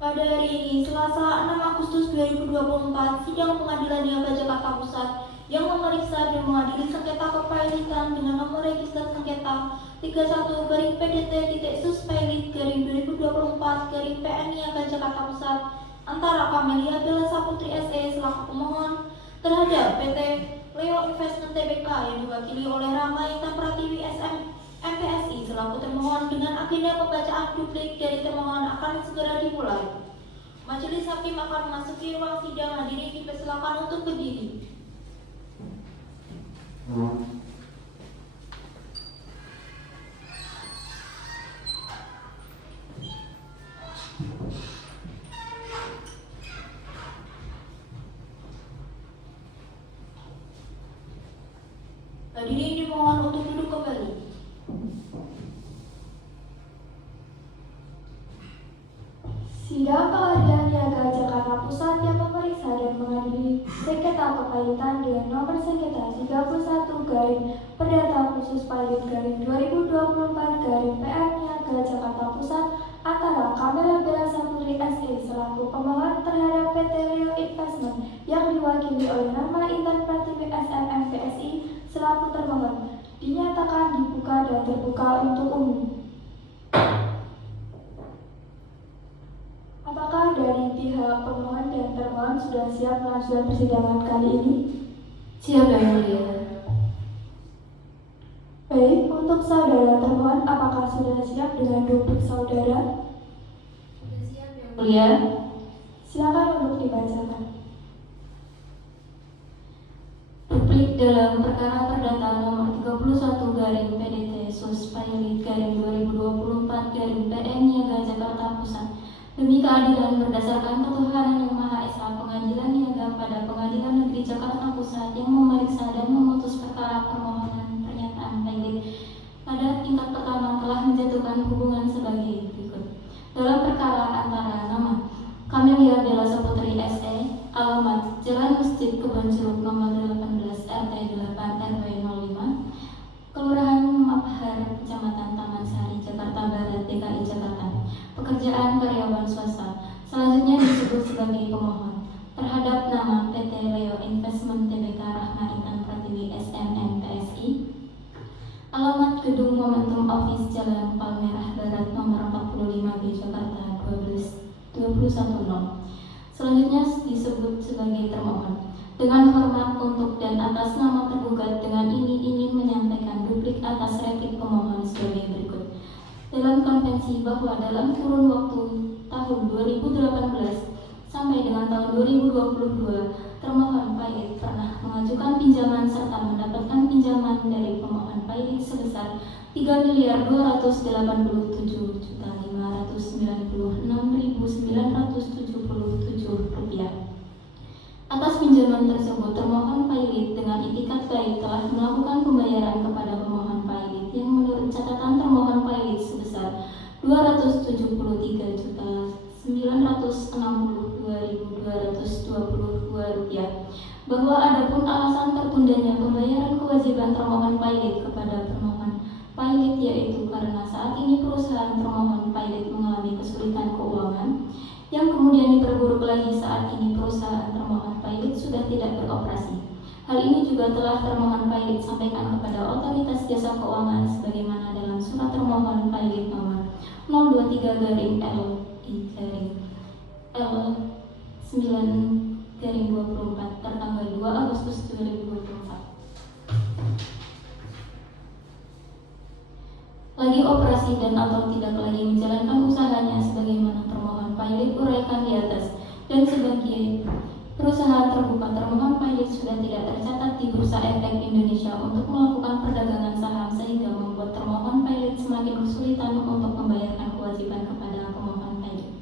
Pada hari ini, Selasa 6 Agustus 2024, sidang Pengadilan Niaga Jakarta Pusat yang memeriksa dan mengadili sengketa kepailitan dengan nomor register sengketa 31/PDT/Sus/Pailit/2024/PN Niaga Jakarta Pusat antara Camelia Bella Saputri SE selaku pemohon terhadap PT Leo Investment Tbk yang diwakili oleh Rama Intan Pratiwi SM MPSI selaku termohon dengan agenda pembacaan duplik dari termohon akan segera dimulai. Majelis Hakim akan memasuki ruang sidang. Hadirin dipersilakan untuk berdiri. Hadirin dimohon untuk duduk kembali. Sidang Pengadilan Niaga Jakarta Pusat yang memeriksa dan mengadili sengketa kepailitan dengan nomor sengketa 31/Perdata/Pailit/2024/PN Niaga Jakarta Pusat antara Camelia Bella Saputri SE selaku pemohon terhadap PT Leo Investment yang diwakili oleh Rama Intan Pratiwi SM MPSI selaku termohon dinyatakan dibuka dan terbuka untuk umum. Apakah dari pihak pemohon dan termohon sudah siap melanjutkan persidangan kali ini? Siap, Yang Mulia. Baik, untuk saudara termohon, apakah sudah siap dengan duplik saudara? Sudah siap, Yang Mulia. Silakan untuk dibacakan. Duplik dalam perkara perdata nomor 31/Pailit/2024/PN Niaga Jakarta Pusat demi keadilan berdasarkan ketuhanan yang Maha Esa. Pengadilan Niaga pada Pengadilan Negeri Jakarta Pusat yang memeriksa dan memutus perkara permohonan pernyataan Pailit pada tingkat pertama telah menjatuhkan hubungan sebagai berikut. Dalam perkara antara nama Camelia Bella Saputri SE, alamat Jalan Masjid Kebon Jeruk nomor 18 RT 8 RW 05, Kelurahan Mabhar, Kecamatan Taman Sari, Jakarta Barat, DKI Jakarta. Pekerjaan karyawan swasta. Selanjutnya disebut sebagai pemohon terhadap nama PT Leo Investment Tbk Rahma Intan Pratiwi SM MPSI. Alamat Gedung Momentum Office Jalan Palmerah Barat nomor 45B Jakarta 12210. Selanjutnya disebut sebagai termohon. Dengan hormat untuk dan atas nama tergugat, dengan ini ingin menyampaikan duplik atas replik pemohon sebagai berikut. Dalam konvensi bahwa dalam kurun waktu tahun 2018 sampai dengan tahun 2022, termohon pilot pernah mengajukan pinjaman serta mendapatkan pinjaman dari pemohon pilot sebesar Rp3.287.596.977. Atas pinjaman tersebut, termohon pilot dengan itikat baik telah melakukan pembayaran kepada pemohon pilot yang menurut catatan termohon pilot sebesar Rp279.962.222, bahwa adapun alasan tertundanya pembayaran kewajiban termohon pilot kepada pemohon pilot yaitu karena saat ini perusahaan termohon pilot mengalami kesulitan keuangan yang kemudian diperburuk lagi saat ini perusahaan termohon pilot sudah tidak beroperasi. Hal ini juga telah termohon pilot sampaikan kepada Otoritas Jasa Keuangan sebagaimana dalam surat termohon pilot nomor 023-L-9-24 tertanggal 2 Agustus 2024. Lagi operasi dan atau tidak lagi menjalankan usahanya sebagaimana termohon pilot uraikan di atas, dan sebagai perusahaan terbuka termohon pilot sudah tidak tercatat di Bursa Efek Indonesia untuk melakukan perdagangan saham sehingga membuat termohon pilot semakin kesulitan untuk membayarkan kewajiban kepada pemohon pilot.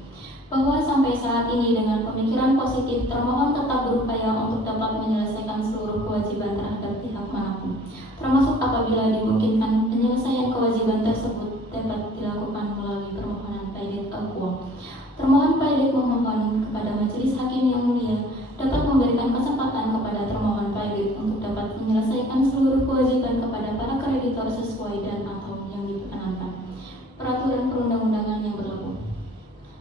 Bahwa sampai saat ini dengan pemikiran positif termohon tetap berupaya untuk dapat menyelesaikan seluruh kewajiban terhadap pihak manapun, termasuk apabila dimungkinkan penyelesaian kewajiban tersebut dapat dilakukan melalui permohonan pilot akuo. Termohon pilot memohon kepada Majelis Hakim yang mulia dapat memberikan kesempatan kepada termohon pilot untuk dapat menyelesaikan seluruh kewajiban kepada para kreditor sesuai dan atau yang diperkenankan peraturan perundang-undangan yang berlaku.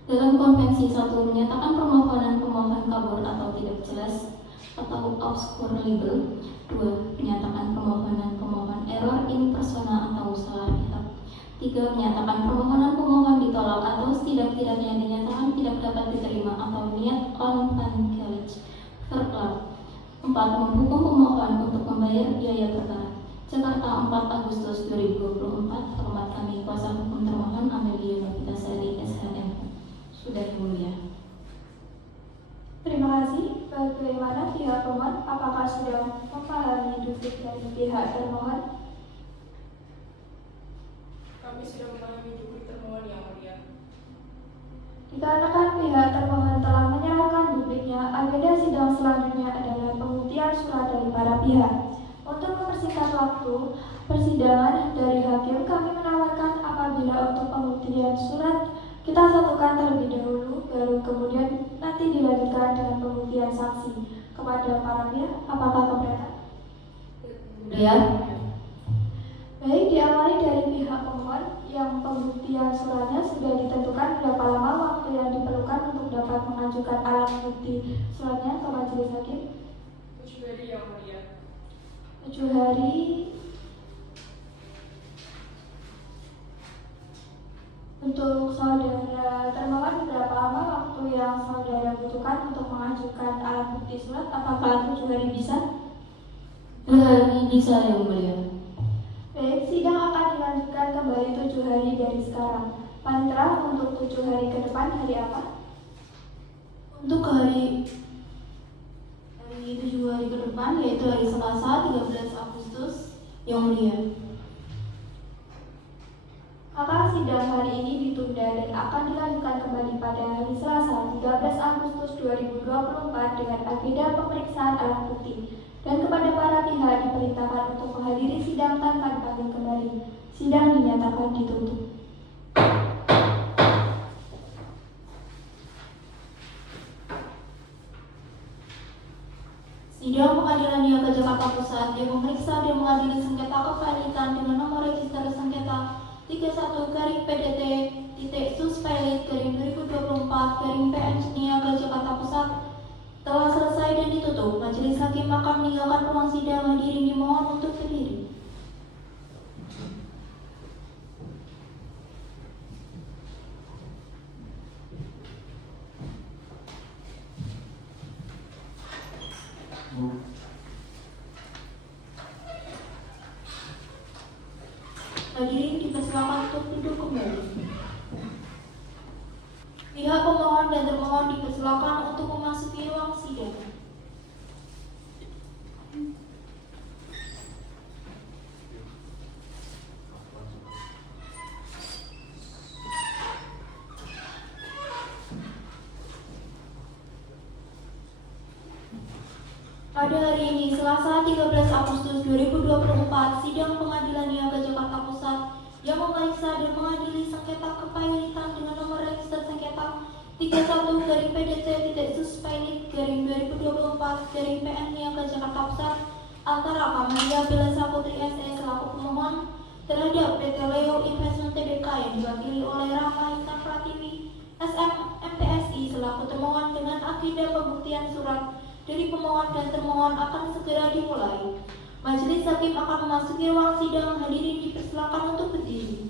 Dalam Konvensi 1 menyatakan permohonan pemohon kabur atau tidak jelas atau obscure legal. 2. Menyatakan permohonan pemohon error in persona atau salah pihak. 3. Menyatakan permohonan pemohon ditolak atau setidak-tidaknya dinyatakan tidak dapat diterima atau niat on pancalage verklap. 4. Menghukum pemohon untuk membayar biaya perkara. Jakarta, 4 Agustus 2024. Hormat kami kuasa hukum termohon Amelia Novitasari SHM. Sudah mulia. Terima kasih. Bagaimana pihak pemohon? Apakah sudah memahami duduk dari pihak termohon? Kami sudah memahami duduk termohon yang mulia. Dikarenakan pihak termohon telah menyerahkan duduknya, agenda sidang selanjutnya adalah pembuktian surat dari para pihak. Untuk mempersingkat waktu persidangan dari hakim, kami menawarkan apabila untuk pembuktian surat kita satukan terlebih dahulu, baru kemudian nanti dilanjutkan dengan pembuktian saksi kepada para pihak. Apakah keberatan? Ya. Baik, diawali dari pihak pemohon yang pembuktian suratnya sudah ditentukan berapa lama waktu yang diperlukan untuk dapat mengajukan alat bukti suratnya ke Majelis Hakim. 7 hari yang mulia. 7 hari. Untuk saudara termohon, berapa lama waktu yang saudara butuhkan untuk mengajukan alat bukti surat? Apakah 7 hari bisa? 2 hari bisa yang mulia. Baik, sidang akan dilanjutkan kembali 7 hari dari sekarang. Panitra, untuk 7 hari ke depan hari apa? Untuk hari 7 hari ke depan, yaitu hari Selasa 13 Agustus yang mulia. Maka sidang hari ini ditunda dan akan dilanjutkan kembali pada hari Selasa 13 Agustus 2024 dengan agenda pemeriksaan alat bukti. Dan kepada para pihak diperintahkan untuk menghadiri sidang tanpa dipanggil kembali. Sidang dinyatakan ditutup. Sidang Pengadilan Niaga Jakarta Pusat yang memeriksa dan mengadili sengketa kepilitan dengan nomor register sengketa 31-PDT-Suspilot-2024-PN Niaga Jakarta Pusat telah selesai dan ditutup. Majelis Hakim akan meninggalkan ruang sidang. Hadirin dimohon untuk berdiri. Hadirin dipersilakan untuk duduk kembali. Pihak pemohon dan termohon dipersilakan untuk memasuki ruang sidang. Pada hari ini, Selasa 13 Agustus 2024, sidang Pengadilan Niaga Jakarta Pusat yang memeriksa dan mengadili sengketa kepemilikan dengan nomor register sengketa 31-PDT-PENIT-2024-PN Niaga Jakarta Pusat antara Kamelia Belasa Putri SE selaku pemohon terhadap PT Leo Investment Tbk yang diwakili oleh Rama Intan Pratiwi SM MPSI selaku termohon dengan agenda pembuktian surat dari pemohon dan termohon akan segera dimulai. Majelis hakim akan memasuki ruang sidang. Hadirin dipersilakan untuk berdiri.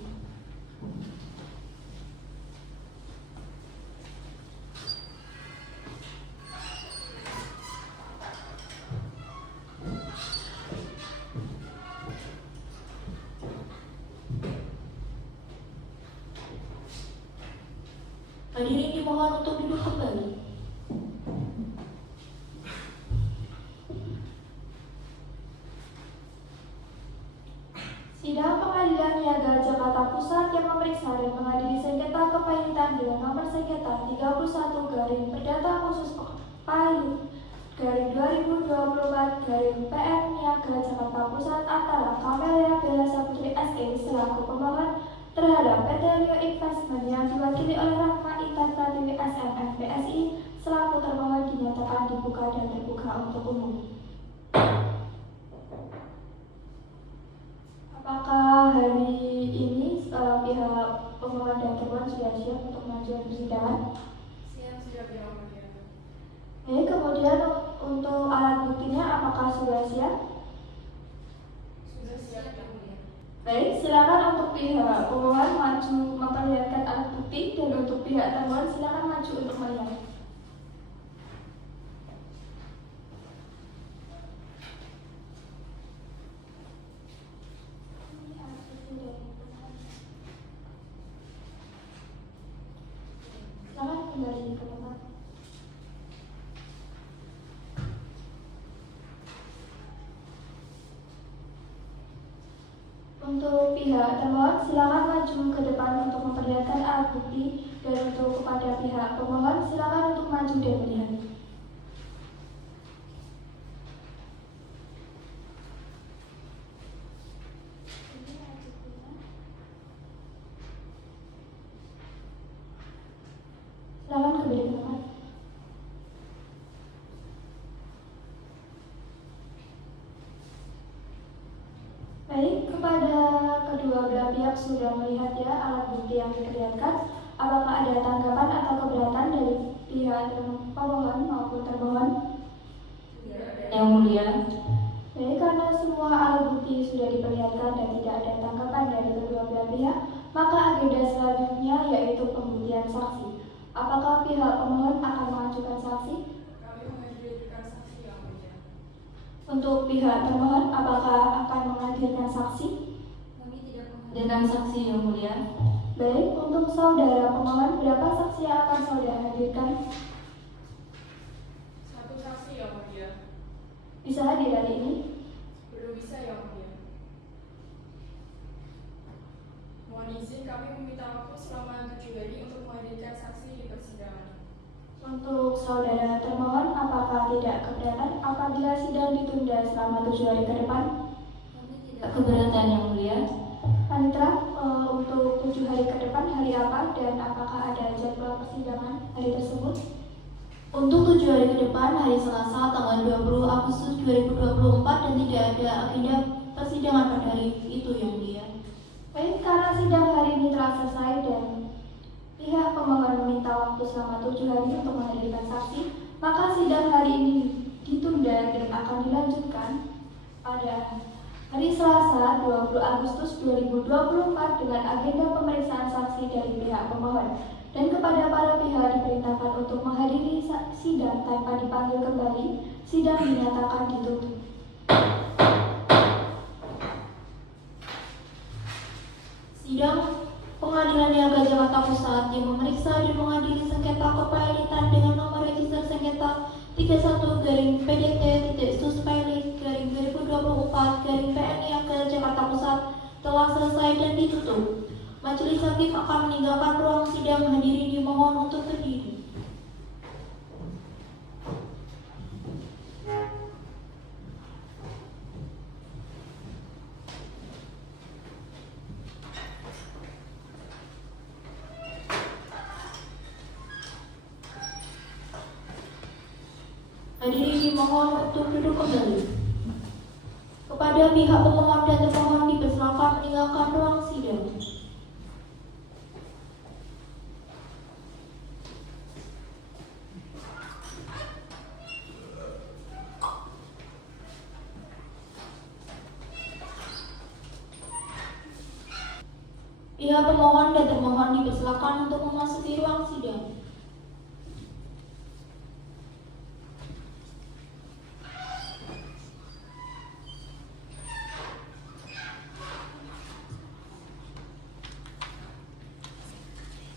Hadirin dimohon untuk duduk kembali. Sidang Pengadilan Niaga Jakarta Pusat yang memeriksa dan mengadili sengketa kepemilikan dengan nomor sengketa 31 garing perdata khusus pahit garing 2024 garing PN Niaga Jakarta Pusat antara Kamelia Belasa Putri SE selaku pemohon terhadap PT Leo Investment yang diwakili oleh Rahma Intan Pratiwi SM MPSI selaku termohon dinyatakan dibuka dan terbuka untuk umum. Apakah hari ini pihak pemohon dan termohon sudah siap untuk mengajukan persidangan? Siap, sudah Yang Mulia. Kemudian untuk alat buktinya apakah sudah siap? Sudah siap Yang Mulia. Baik, silakan untuk pihak pemohon maju memperlihatkan alat bukti dan untuk pihak termohon silakan maju untuk melihat. Silakan kembali ke tempat. Untuk pihak termohon silakan maju ke depan untuk memperlihatkan alat bukti dan untuk kepada pihak pemohon silakan untuk maju dan melihat. Silakan kembali ke tempat. Baik, kepada kedua belah pihak sudah melihat ya alat bukti yang diperlihatkan. Apakah ada tanggapan atau keberatan dari pihak pemohon maupun termohon? Yang Mulia. Baik, karena semua alat bukti sudah diperlihatkan dan tidak ada tanggapan dari kedua belah pihak, maka agenda selanjutnya yaitu pembuktian saksi. Apakah pihak pemohon akan mengajukan saksi? Kami menghadirkan saksi Yang Mulia. Untuk pihak termohon, apakah akan menghadirkan saksi? Kami tidak menghadirkan saksi Yang Mulia. Baik, untuk saudara pemohon, berapa saksi yang akan saudara hadirkan? Satu saksi Yang Mulia. Bisa hadir hari ini? Belum bisa Yang Mulia. Mohon izin kami meminta waktu selama 7 hari untuk menghadirkan saksi di persidangan. Untuk saudara termohon, apakah tidak keberatan apabila sidang ditunda selama 7 hari ke depan? Kami tidak keberatan Yang Mulia. Panitra, untuk 7 hari ke depan hari apa dan apakah ada jadwal persidangan hari tersebut? Untuk 7 hari ke depan, hari Selasa tanggal 20 Agustus 2024 dan tidak ada agenda persidangan pada hari itu Yang Mulia. Baik, karena sidang hari ini telah selesai dan pihak pemohon meminta waktu selama 7 hari untuk menghadirkan saksi, maka sidang hari ini ditunda dan akan dilanjutkan pada hari Selasa 20 Agustus 2024 dengan agenda pemeriksaan saksi dari pihak pemohon. Dan kepada para pihak diperintahkan untuk menghadiri sidang tanpa dipanggil kembali, sidang dinyatakan ditutup. Sidang Pengadilan Niaga Jakarta Pusat yang memeriksa dan mengadili sengketa sengketa kepilitan dengan nomor register sengketa 31-PDT-Sus/2024-PNIAK Jakarta Pusat telah selesai dan ditutup. Majelis Hakim akan meninggalkan ruang sidang. Hadirin dimohon untuk berdiri. Hadirin dimohon untuk duduk kembali. Kepada pihak pemohon dan termohon dipersilakan meninggalkan ruang sidang. Pihak pemohon dan termohon dipersilakan untuk memasuki ruang sidang.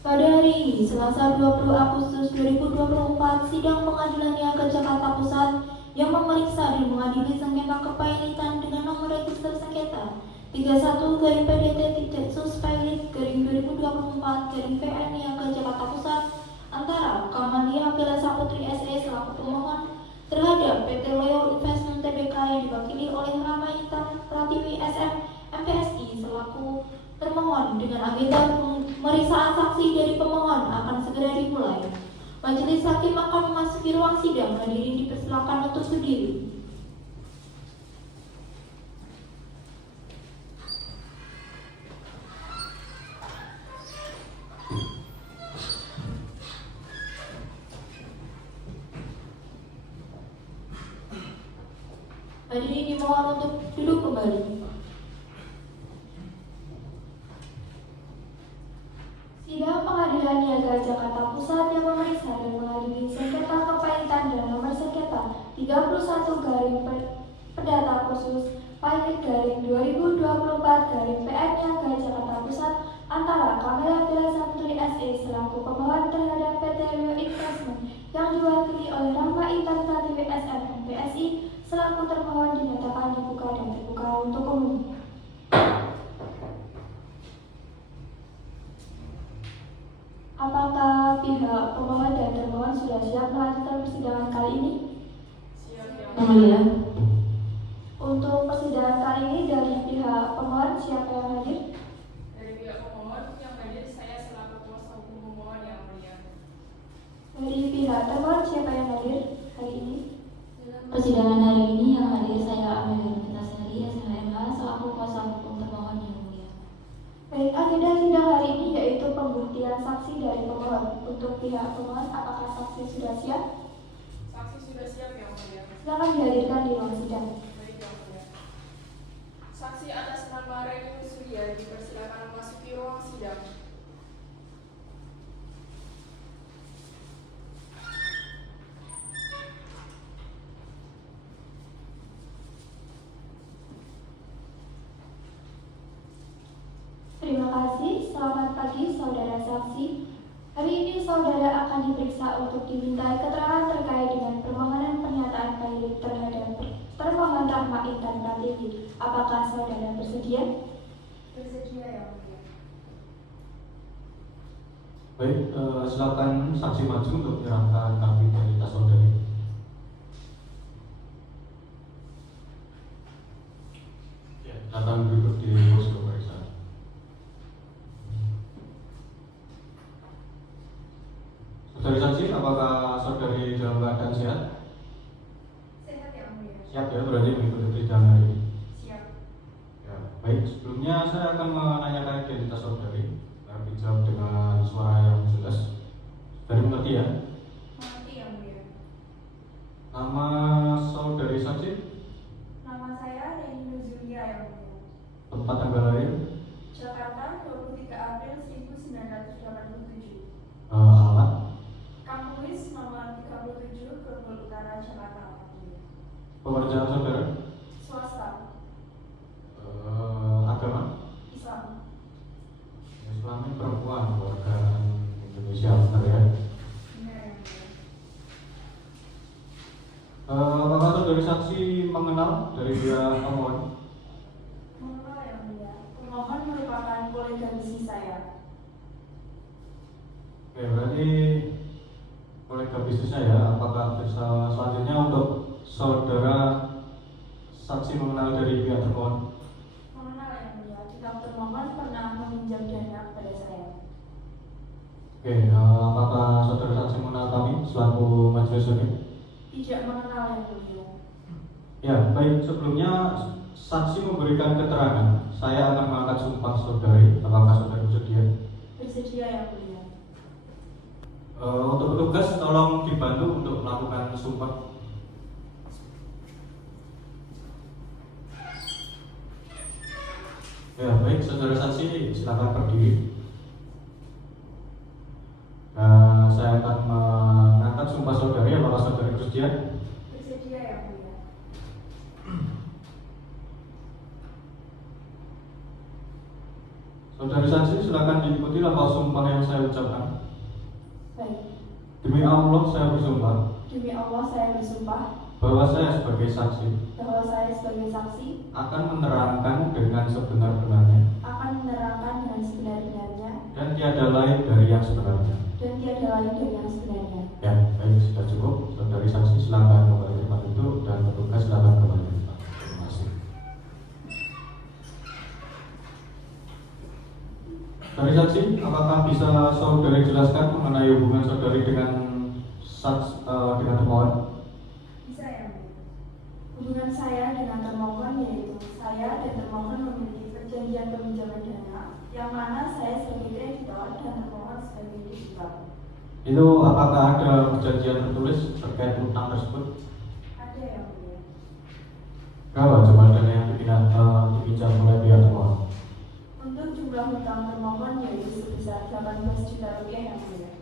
Pada hari ini, Selasa 20 Agustus 2024, sidang pengadilan niaga Jakarta Pusat yang memeriksa dan mengadili sengketa kepilitan dengan nomor register sengketa 31-PDT-Sus/2024-PNIAK Jakarta Pusat antara Kamalia Bella Saputri SE selaku pemohon terhadap PT Leo Investment Tbk yang diwakili oleh Rama Intan Pratiwi SM MPSI selaku termohon dengan agenda pemeriksaan saksi dari pemohon akan segera dimulai. Majelis Hakim akan memasuki ruang sidang. Hadirin dipersilakan untuk berdiri. Hadirin dimohon untuk duduk kembali. Sidang Pengadilan Niaga Jakarta Pusat yang memeriksa dan mengadili sengketa kepilitan dan nomor sengketa 31 Perdata Khusus Pilot 2024-PNIAK Jakarta Pusat antara Kamela Bella Saputri SE selaku pemohon terhadap PT Leo Investment yang diwakili oleh Rama Intan Pratiwi SM MPSI selaku termohon dinyatakan dibuka dan terbuka untuk umum. Apakah pihak pemohon dan termohon sudah siap melanjutkan persidangan kali ini? Siap ya. Yang mulia. Untuk persidangan kali ini dari pihak pemohon siapa yang hadir? Dari pihak pemohon yang hadir saya selaku kuasa hukum pemohon yang mulia. Dari pihak termohon siapa yang hadir hari ini? Persidangan hari ini yang hadir saya Amelia Putasari SHMH selaku kuasa hukum termohon yang mulia. Baik, agenda sidang hari ini yaitu pembuktian saksi dari pemohon. Untuk pihak pemohon, apakah saksi sudah siap? Saksi sudah siap yang mulia. Silakan dihadirkan di ruang sidang. Baik yang mulia. Saksi atas nama Reni Surya dipersilakan memasuki ruang sidang. Terima kasih, selamat pagi saudara saksi. Hari ini saudara akan diperiksa untuk dimintai keterangan terkait dengan permohonan pernyataan pilot terhadap termohon Rahma Intan Pratiwi. Apakah saudara bersedia? Bersedia yang mulia. Baik, silakan saksi maju untuk menyerahkan kartu identitas saudari. Ya, datang duduk di kursi pemeriksaan. Saudari saksi, apakah saudari dalam keadaan sehat? Sehat yang mulia. Siap ya, berarti mengikuti persidangan hari ini. Siap. Ya, baik, sebelumnya saya akan menanyakan identitas saudari. Akan dijawab dengan suara yang jelas. Saudari mengerti ya? Mengerti yang mulia. Nama saudari saksi, Nama saya Reni Nuzulia yang mulia. tempat tanggal lahir, Jakarta 23 April 1987. alamat, Kampus nomor 37 Grogol Utara Jakarta yang mulia. pekerjaan saudara, Swasta. agama, Islam. Islami perempuan, warga Indonesia, benar ya? saya. Apakah bisa selanjutnya untuk saudara saksi mengenal dari pihak termohon? Mengenal yang mulia, jika termohon pernah meminjam dana kepada saya. Oke, apakah saudara saksi mengenal kami selaku majelis hakim? Tidak mengenal yang mulia. Ya, baik. Sebelumnya saksi memberikan keterangan. Saya akan mengangkat sumpah saudari. Apakah saudari bersedia? Bersedia yang mulia. Untuk petugas, tolong dibantu untuk melakukan sumpah. Ya, baik. Saudara saksi, silakan berdiri. Saya akan mengangkat sumpah saudari. Apakah saudari bersedia? Bersedia yang mulia. Saudari saksi, silakan diikuti lafaz sumpah yang saya ucapkan. Baik. Demi Allah, saya bersumpah Demi Allah saya bersumpah bahwa saya sebagai saksi bahwa saya sebagai saksi akan menerangkan dengan sebenar-benarnya akan menerangkan dengan sebenar-benarnya dan tiada lain dari yang sebenarnya. dan tiada lain dari yang sebenarnya. Ya, baik, sudah cukup. Saudari saksi, silakan kembali tempat duduk dan petugas silakan kembali tempat. Terima kasih. Saudari saksi, apakah bisa saudari jelaskan mengenai hubungan saudari dengan dengan termohon? Bisa yang mulia. Hubungan saya dengan termohon yaitu saya dan termohon memiliki perjanjian peminjaman dana yang mana saya sebagai kreditor dan termohon sebagai debitur. Itu apakah ada perjanjian tertulis terkait utang tersebut? Ada yang mulia. Berapa jumlah dana yang dipinjam oleh pihak termohon? Untuk jumlah hutang termohon yaitu sebesar 18 juta rupiah yang mulia.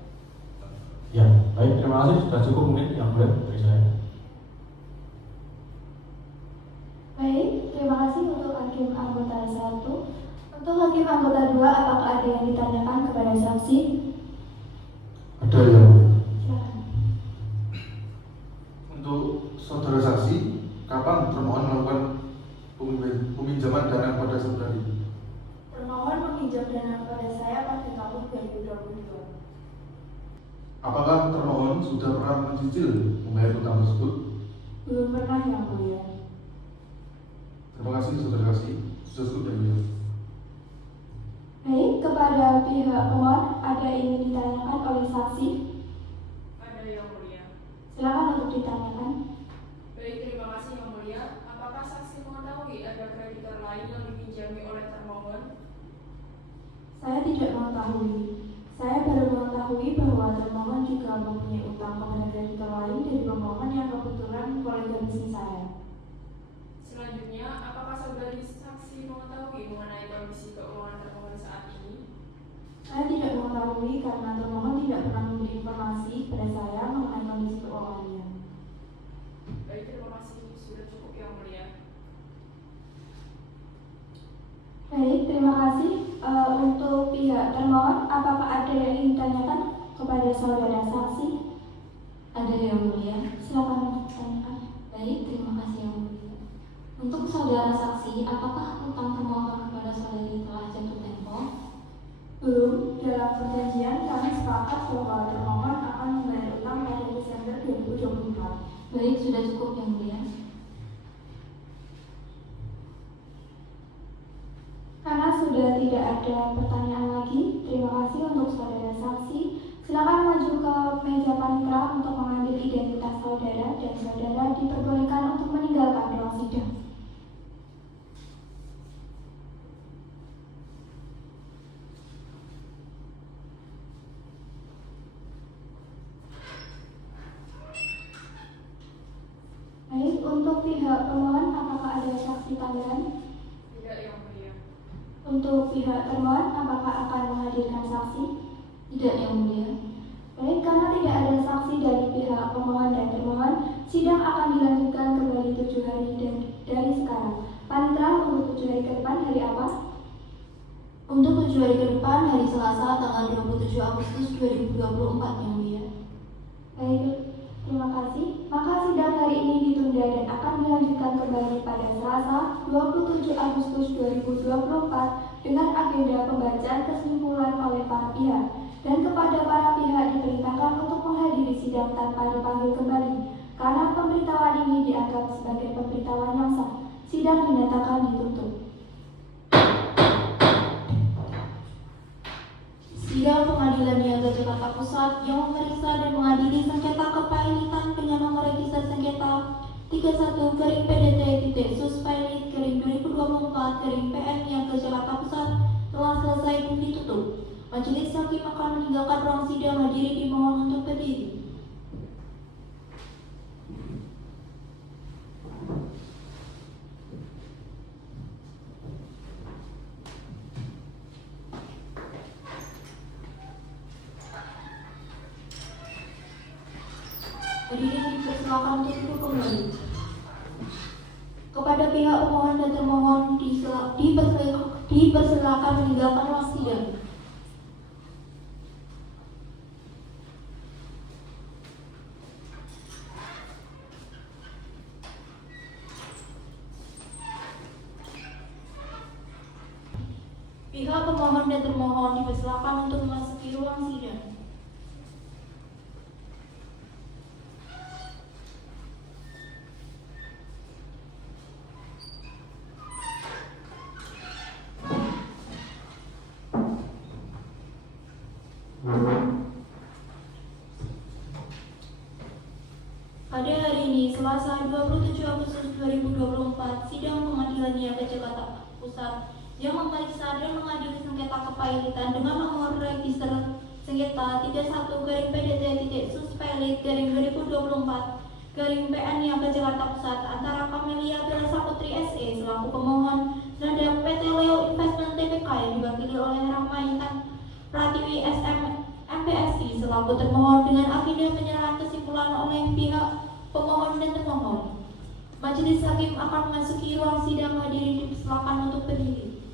Ya, baik, terima kasih. Sudah cukup mungkin yang boleh dari saya. Baik, terima kasih untuk hakim anggota 1. Untuk hakim anggota 2, apakah ada yang ditanyakan kepada saksi? Ada yang Silakan. untuk saudara saksi, kapan termohon melakukan peminjaman dana kepada saudari? Termohon meminjam dana kepada saya pada tahun 2022. Apakah termohon sudah pernah mencicil membayar utang tersebut? Belum pernah yang mulia. Terima kasih saudara saksi, sudah cukup yang mulia. Baik, kepada pihak pemohon, ada yang ingin ditanyakan oleh saksi? Ada yang mulia. Silakan untuk ditanyakan. Baik, terima kasih yang mulia. Apakah saksi mengetahui ada kreditor lain yang dipinjami oleh termohon? Saya tidak mengetahui. Saya baru mengetahui bahwa termohon juga mempunyai utang kepada kreditor lain dari pemohon yang kebetulan kolega bisnis saya. Selanjutnya, apakah saudari saksi mengetahui mengenai kondisi keuangan termohon saat ini? Saya tidak mengetahui karena termohon tidak pernah memberi informasi pada saya mengenai kondisi keuangannya. Baik, terima kasih. Sudah cukup yang mulia. Baik, terima kasih. Untuk pihak termohon, apakah ada yang ingin ditanyakan kepada saudara saksi? Ada yang mulia. Silakan untuk ditanyakan. Baik, terima kasih yang mulia. Untuk saudara saksi, apakah utang termohon kepada saudari telah jatuh tempo? Belum, dalam perjanjian kami sepakat bahwa termohon akan membayar utang pada Desember 2024. Baik, sudah cukup yang mulia. Karena sudah tidak ada pertanyaan lagi, terima kasih untuk saudara saksi. Silakan maju ke meja panitera untuk mengambil identitas saudara dan saudara diperbolehkan untuk meninggalkan ruang sidang. Baik, untuk pihak pemohon, apakah ada saksi tambahan? Tidak yang mulia. Untuk pihak termohon, apakah akan menghadirkan saksi? Tidak yang mulia. Baik, karena tidak ada saksi dari pihak pemohon dan termohon, sidang akan dilanjutkan kembali 7 hari dari sekarang. Panitera untuk 7 hari ke depan hari apa? Untuk 7 hari ke depan, hari Selasa tanggal 27 Agustus 2024 yang mulia. Baik, terima kasih. Maka sidang hari ini ditunda dan akan dilanjutkan kembali pada Selasa 27 Agustus 2024 dengan agenda pembacaan kesimpulan oleh para pihak dan kepada para pihak diperintahkan untuk menghadiri sidang sidang tanpa dipanggil kembali. Karena pemberitahuan ini dianggap sebagai pemberitahuan yang sah, sidang dinyatakan ditutup. Sidang Pengadilan Niaga Jakarta Pusat yang memeriksa dan mengadili sengketa kepailitan dengan nomor register sengketa 31/PDT-Sus/PN Niaga Jakarta Pusat telah selesai dan ditutup. Majelis Hakim akan meninggalkan ruang sidang. Hadirin dimohon untuk berdiri. Hadirin dipersilakan untuk duduk kembali. Kepada pihak pemohon dan termohon dipersilakan meninggalkan ruang sidang. Pihak pemohon dan termohon dipersilakan untuk memasuki ruang sidang. Pada hari ini, Selasa 27 Agustus 2024, sidang Pengadilan Niaga Jakarta Pusat yang memeriksa dan mengadili sengketa kepailitan dengan nomor register sengketa 31/PDT-Sus/2024/PN Niaga Jakarta Pusat antara Camelia Bella Saputri SE selaku pemohon terhadap PT Leo Investment Tbk yang diwakili oleh Rama Intan Pratiwi SM MPSI selaku termohon dengan agenda penyerahan kesimpulan oleh pihak pemohon dan termohon. Majelis Hakim akan memasuki ruang sidang. Hadirin dipersilakan untuk berdiri.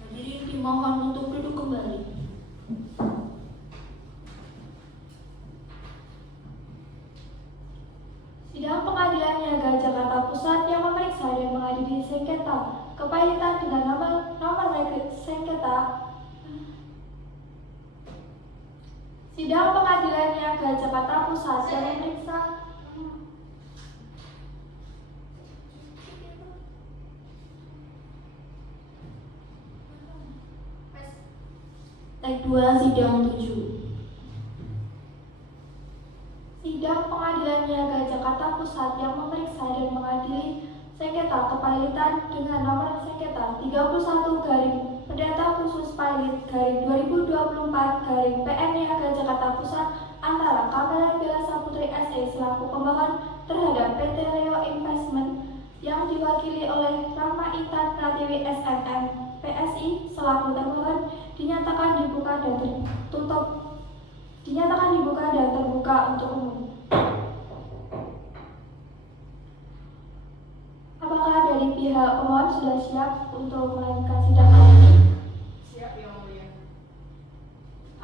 Hadirin dimohon untuk duduk kembali. Sidang Pengadilan Niaga Jakarta Pusat yang memeriksa dan mengadili sengketa kepailitan dengan nomor register sengketa. Sidang Pengadilan Niaga Jakarta Pusat yang memeriksa Tek 2 sidang 7. Sidang Pengadilan Niaga Jakarta Pusat yang memeriksa dan mengadili sengketa kepailitan dengan nomor sengketa 31/Pailit/2024/PN Niaga Jakarta Pusat antara Camelia Bella Saputri SE selaku pemohon terhadap PT Leo Investment yang diwakili oleh Rama Intan Pratiwi SMM PSI selaku termohon dinyatakan dibuka dan terbuka untuk umum. Apakah dari pihak pemohon sudah siap untuk melanjutkan sidang kali ini? Siap yang mulia.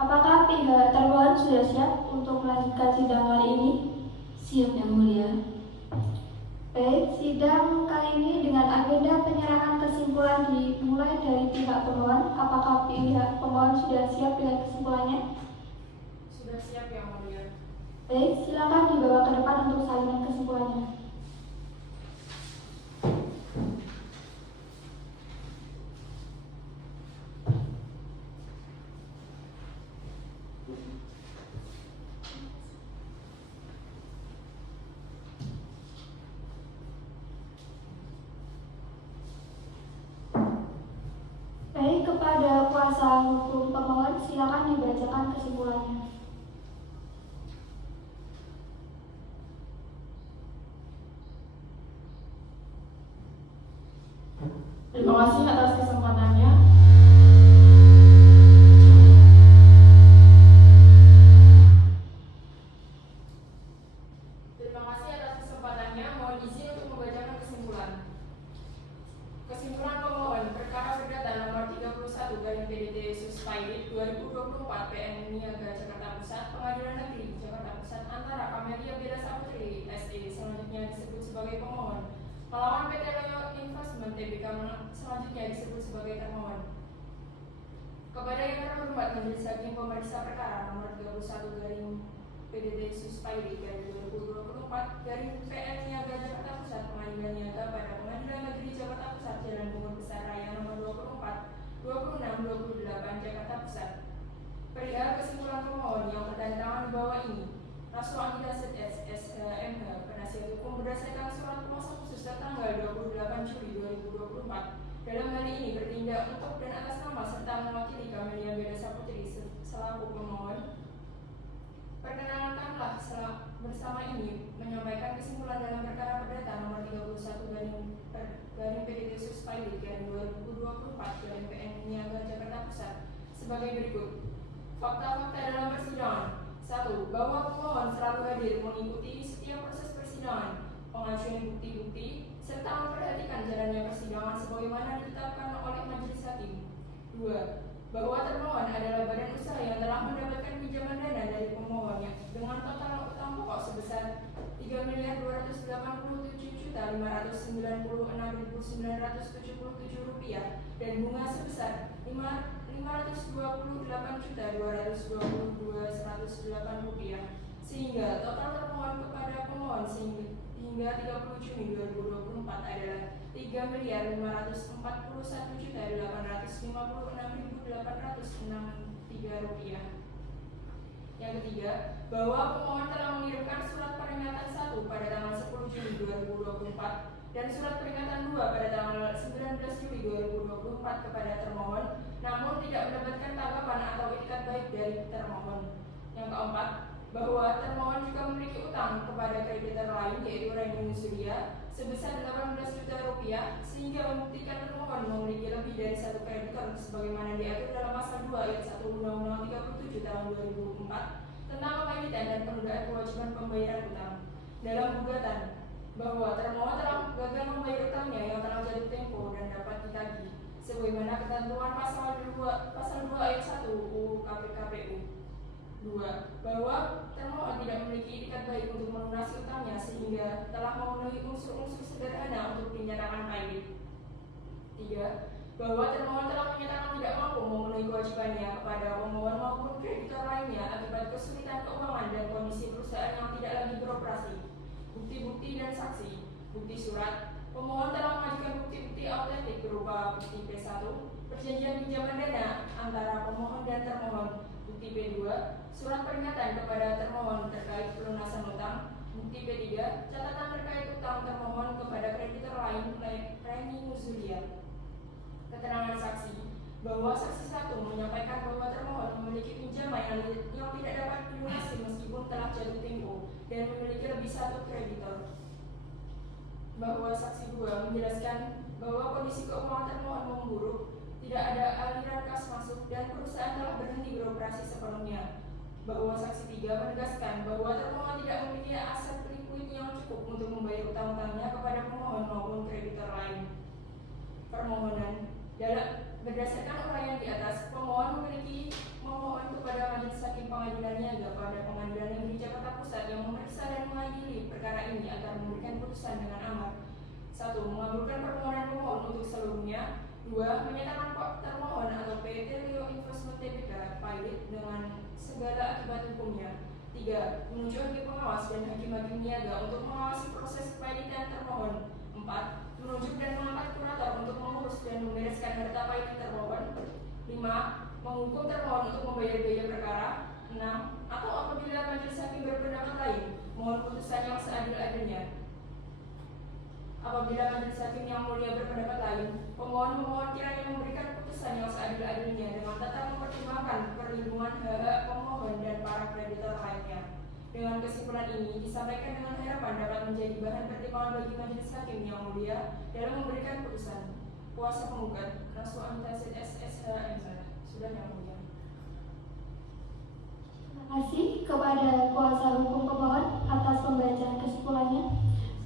Apakah pihak termohon sudah siap untuk melanjutkan sidang kali ini? Siap yang mulia. Baik, sidang kali ini dengan agenda penyerahan kesimpulan dimulai dari pihak pemohon. Apakah pihak pemohon sudah siap dengan kesimpulannya? Sudah siap yang mulia. Baik, silakan dibawa ke depan untuk salinan kesimpulannya. Baik, kepada kuasa hukum pemohon silakan dibacakan kesimpulannya. Terima kasih atas kesempatannya. Mohon izin untuk membacakan kesimpulan. Kesimpulan pemohon perkara perdata nomor 31/PDT-Sus/PN 2024/PN Niaga Jakarta Pusat sebagai pemohon. Melawan PT Leo Investment Tbk selanjutnya disebut sebagai termohon. Kepada yang terhormat Majelis Hakim Pemeriksa Perkara nomor 31 garing PDT Suspaidik garing 2024 garing PN Niaga Jakarta Pusat Pengadilan Niaga pada Pengadilan Negeri Jakarta Pusat Jalan Bungur Besar Raya nomor 24, 26, 28 Jakarta Pusat. Perihal kesimpulan pemohon yang bertandatangan di bawah ini, Rasul Anggita SHMH penasihat hukum berdasarkan surat kuasa khusus tanggal 28 Juli 2024 dalam hal ini bertindak untuk dan atas nama serta mewakili Camelia Beda Saputri selaku pemohon. Perkenalkanlah bersama ini menyampaikan kesimpulan dalam perkara perdata nomor 31 garing PDT Suspaidik garing 2024 garing PN Niaga Jakarta Pusat sebagai berikut. Fakta-fakta dalam persidangan. 1. Bahwa pemohon selalu hadir mengikuti setiap proses persidangan, pengajuan bukti-bukti, serta memperhatikan jalannya persidangan sebagaimana ditetapkan oleh majelis hakim. 2. Bahwa termohon adalah badan usaha yang telah mendapatkan pinjaman dana dari pemohonnya dengan total utang pokok sebesar Rp3.287.596.977 dan bunga sebesar Rp529.222.108 sehingga total termohon kepada pemohon hingga 30 Juni 2024 adalah Rp3.541.856.863. Yang ketiga, bahwa pemohon telah mengirimkan surat peringatan 1 pada tanggal 10 Juni 2024 dan surat peringatan 2 pada tanggal 19 Juli 2024 kepada termohon, namun tidak mendapatkan tanggapan atau itikat baik dari termohon. Yang keempat, bahwa termohon juga memiliki utang kepada kreditor lain yaitu Raini Musulia sebesar Rp18 juta sehingga membuktikan termohon memiliki lebih dari satu kreditor sebagaimana diatur dalam pasal 2 ayat 1 Undang-Undang 37 tahun 2004 tentang kepemilikan dan penundaan kewajiban pembayaran utang. Dalam gugatan, bahwa termohon telah gagal membayar utangnya yang telah jatuh tempo dan dapat ditagih sebagaimana ketentuan pasal 2 ayat 1 UU KPKPU. 2. Bahwa termohon tidak memiliki itikat baik untuk melunasi utangnya sehingga telah memenuhi unsur-unsur sederhana untuk dinyatakan pahit. 3. Bahwa termohon telah menyatakan tidak mampu memenuhi kewajibannya kepada pemohon maupun kreditor lainnya akibat kesulitan keuangan dan kondisi perusahaan yang tidak lagi beroperasi. Bukti-bukti dan saksi. Bukti surat. Pemohon telah mengajukan bukti-bukti autentik berupa bukti P1, perjanjian pinjaman dana antara pemohon dan termohon, bukti P2, surat peringatan kepada termohon terkait pelunasan utang, bukti P3, catatan terkait utang termohon kepada kreditor lain Raini Musulia. Keterangan saksi, bahwa saksi 1 menyampaikan bahwa termohon memiliki pinjaman yang tidak dapat dilunasi meskipun telah jatuh tempo dan memiliki lebih satu kreditor. Bahwa saksi 2 menjelaskan bahwa kondisi keuangan termohon memburuk, tidak ada aliran kas masuk dan perusahaan telah berhenti beroperasi sepenuhnya. Bahwa saksi 3 menegaskan bahwa termohon tidak memiliki aset likuid yang cukup untuk membayar utang-utangnya kepada pemohon maupun kreditor lain. Permohonan. Berdasarkan uraian di atas, pemohon memohon kepada Majelis Hakim Pengadilan Niaga pada Pengadilan Negeri Jakarta Pusat yang memeriksa dan mengadili perkara ini agar memberikan putusan dengan amar. 1. Mengabulkan permohonan pemohon untuk seluruhnya. 2. Menyatakan termohon atau PT Leo Investment Tbk pahit dengan segala akibat hukumnya. 3. Menunjuk hakim pengawas dan hakim-hakim niaga untuk mengawasi proses kepahitan termohon. 4. Menunjuk dan mengangkat kurator untuk mengurus dan membereskan harta pahit termohon. 5. Menghukum termohon untuk membayar biaya perkara. 6. Atau apabila majelis hakim berpendapat lain, mohon putusan yang seadil-adilnya. Apabila majelis hakim yang mulia berpendapat lain, pemohon memohon kiranya memberikan putusan yang seadil-adilnya dengan tetap mempertimbangkan perlindungan hak pemohon dan para kreditor lainnya. Dengan kesimpulan ini disampaikan dengan harapan dapat menjadi bahan pertimbangan bagi majelis hakim yang mulia dalam memberikan putusan. Kuasa penggugat Rasul Anggita SHMH. Sudah yang mulia. Terima kasih kepada kuasa hukum pemohon atas pembacaan kesimpulannya.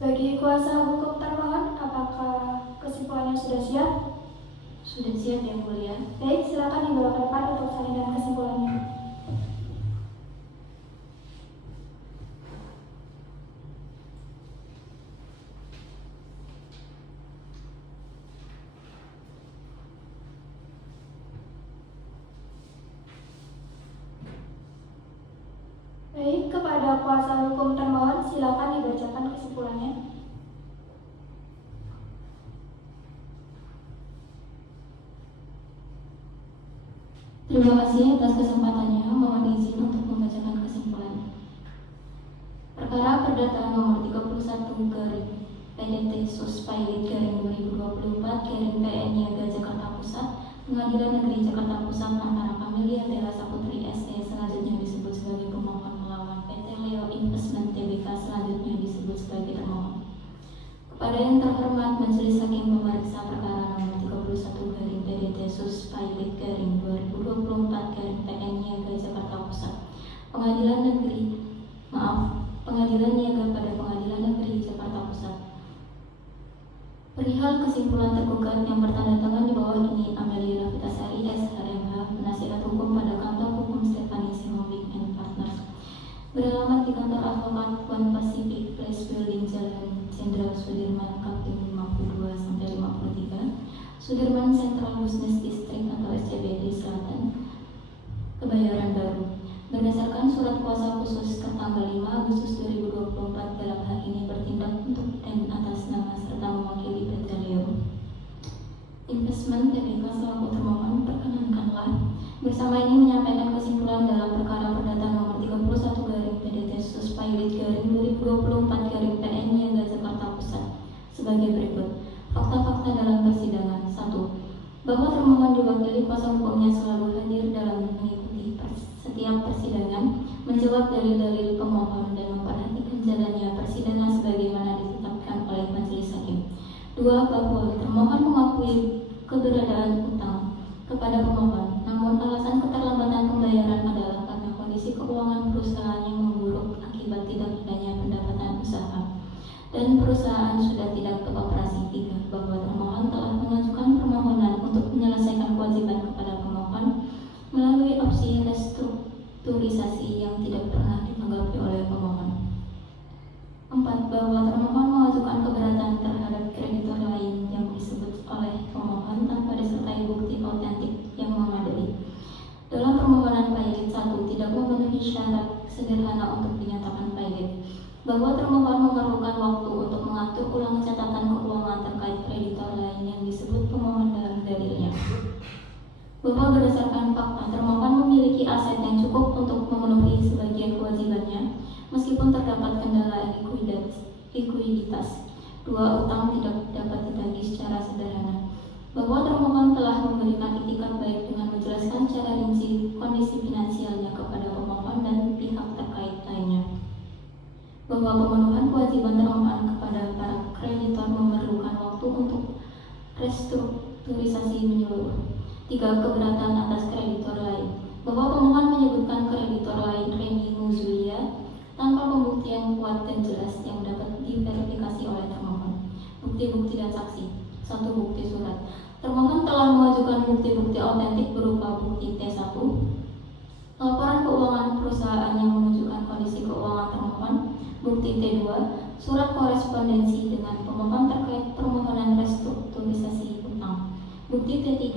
Bagi kuasa hukum termohon, apakah kesimpulannya sudah siap? Sudah siap yang mulia. Baik, silakan dibawakan Pak untuk salinan kesimpulannya. Terima kasih atas kesempatannya. Mohon izin untuk membacakan kesimpulan. Perkara perdata nomor 31 garing PDT Sus Pilot garing 2024 garing PN Niaga Jakarta Pusat, Pengadilan Negeri Jakarta Pusat antara Camelia Bella Saputri SE selanjutnya disebut sebagai pemohon melawan PT Leo Investment Tbk selanjutnya disebut sebagai termohon. Kepada yang terhormat Majelis Hakim Pemeriksa Perkara nomor 31 garing PDT Sus Pilot garing 2024 garing PN Niaga Jakarta Pusat, Pengadilan Niaga pada Pengadilan Negeri Jakarta Pusat. Perihal kesimpulan tergugat yang bertanda tangan di bawah ini, Amelia Novitasari SHMH, penasihat hukum pada kantor hukum Stephanie Sihombing and Partners, beralamat di kantor advokat One Pacific Place Building Jalan Jenderal Sudirman Kaping 52-53, Sudirman Central Business District atau SCBD Selatan, Kebayoran Baru. Berdasarkan surat kuasa khusus tanggal 5 Agustus 2024 dalam hal ini bertindak untuk dan atas nama serta mewakili PT Leo Investment Tbk selaku termohon, perkenankanlah bersama ini menyampaikan kesimpulan dalam perkara perdata nomor 31 garing PDT Sus Pilot garing 2024 garing PN Niaga Jakarta Pusat sebagai berikut. Fakta-fakta dalam persidangan. 1. Bahwa termohon diwakili kuasa hukumnya selalu hadir dalam mengikuti setiap persidangan, menjawab dalil-dalil pemohon dan memperhatikan jalannya persidangan sebagaimana ditetapkan oleh majelis hakim. 2. Bahwa termohon mengakui keberadaan utang kepada pemohon, namun alasan keterlambatan pembayaran adalah karena kondisi keuangan perusahaan yang memburuk akibat tidak adanya pendapatan usaha dan perusahaan sudah tidak beroperasi. 3. Bahwa termohon telah mengajukan permohonan untuk menyelesaikan kewajiban kepada pemohon melalui opsi restrukturisasi yang tidak pernah ditanggapi oleh pemohon. 4. Bahwa termohon mengajukan keberatan terhadap kreditor lain yang disebut oleh pemohon tanpa disertai bukti autentik yang memadai. Dalam permohonan pilot 1 tidak memenuhi syarat sederhana untuk dinyatakan pilot. Bahwa termohon memerlukan waktu untuk mengatur ulang catatan keuangan terkait kreditor lain yang disebut pemohon dalam dalilnya. Bahwa berdasarkan fakta termohon memiliki aset yang cukup untuk memenuhi sebagian kewajibannya meskipun terdapat kendala likuiditas. 2. Utang tidak dapat ditagih secara sederhana. Bahwa termohon telah memberikan itikat baik dengan menjelaskan secara rinci kondisi finansialnya kepada pemohon dan pihak terkait lainnya. Bahwa pemenuhan kewajiban termohon kepada para kreditor memerlukan waktu untuk restrukturisasi menyeluruh. 3. Keberatan atas kreditor lain. Bahwa pemohon menyebutkan kreditor lain Reni Muzulia tanpa pembuktian kuat dan jelas yang dapat diverifikasi oleh termohon. Bukti-bukti dan saksi. 1. Bukti surat. Termohon telah mengajukan bukti-bukti autentik berupa bukti T1, laporan keuangan perusahaan yang menunjukkan kondisi keuangan termohon, bukti T2, surat korespondensi dengan pemohon terkait permohonan restrukturisasi utang, bukti T3,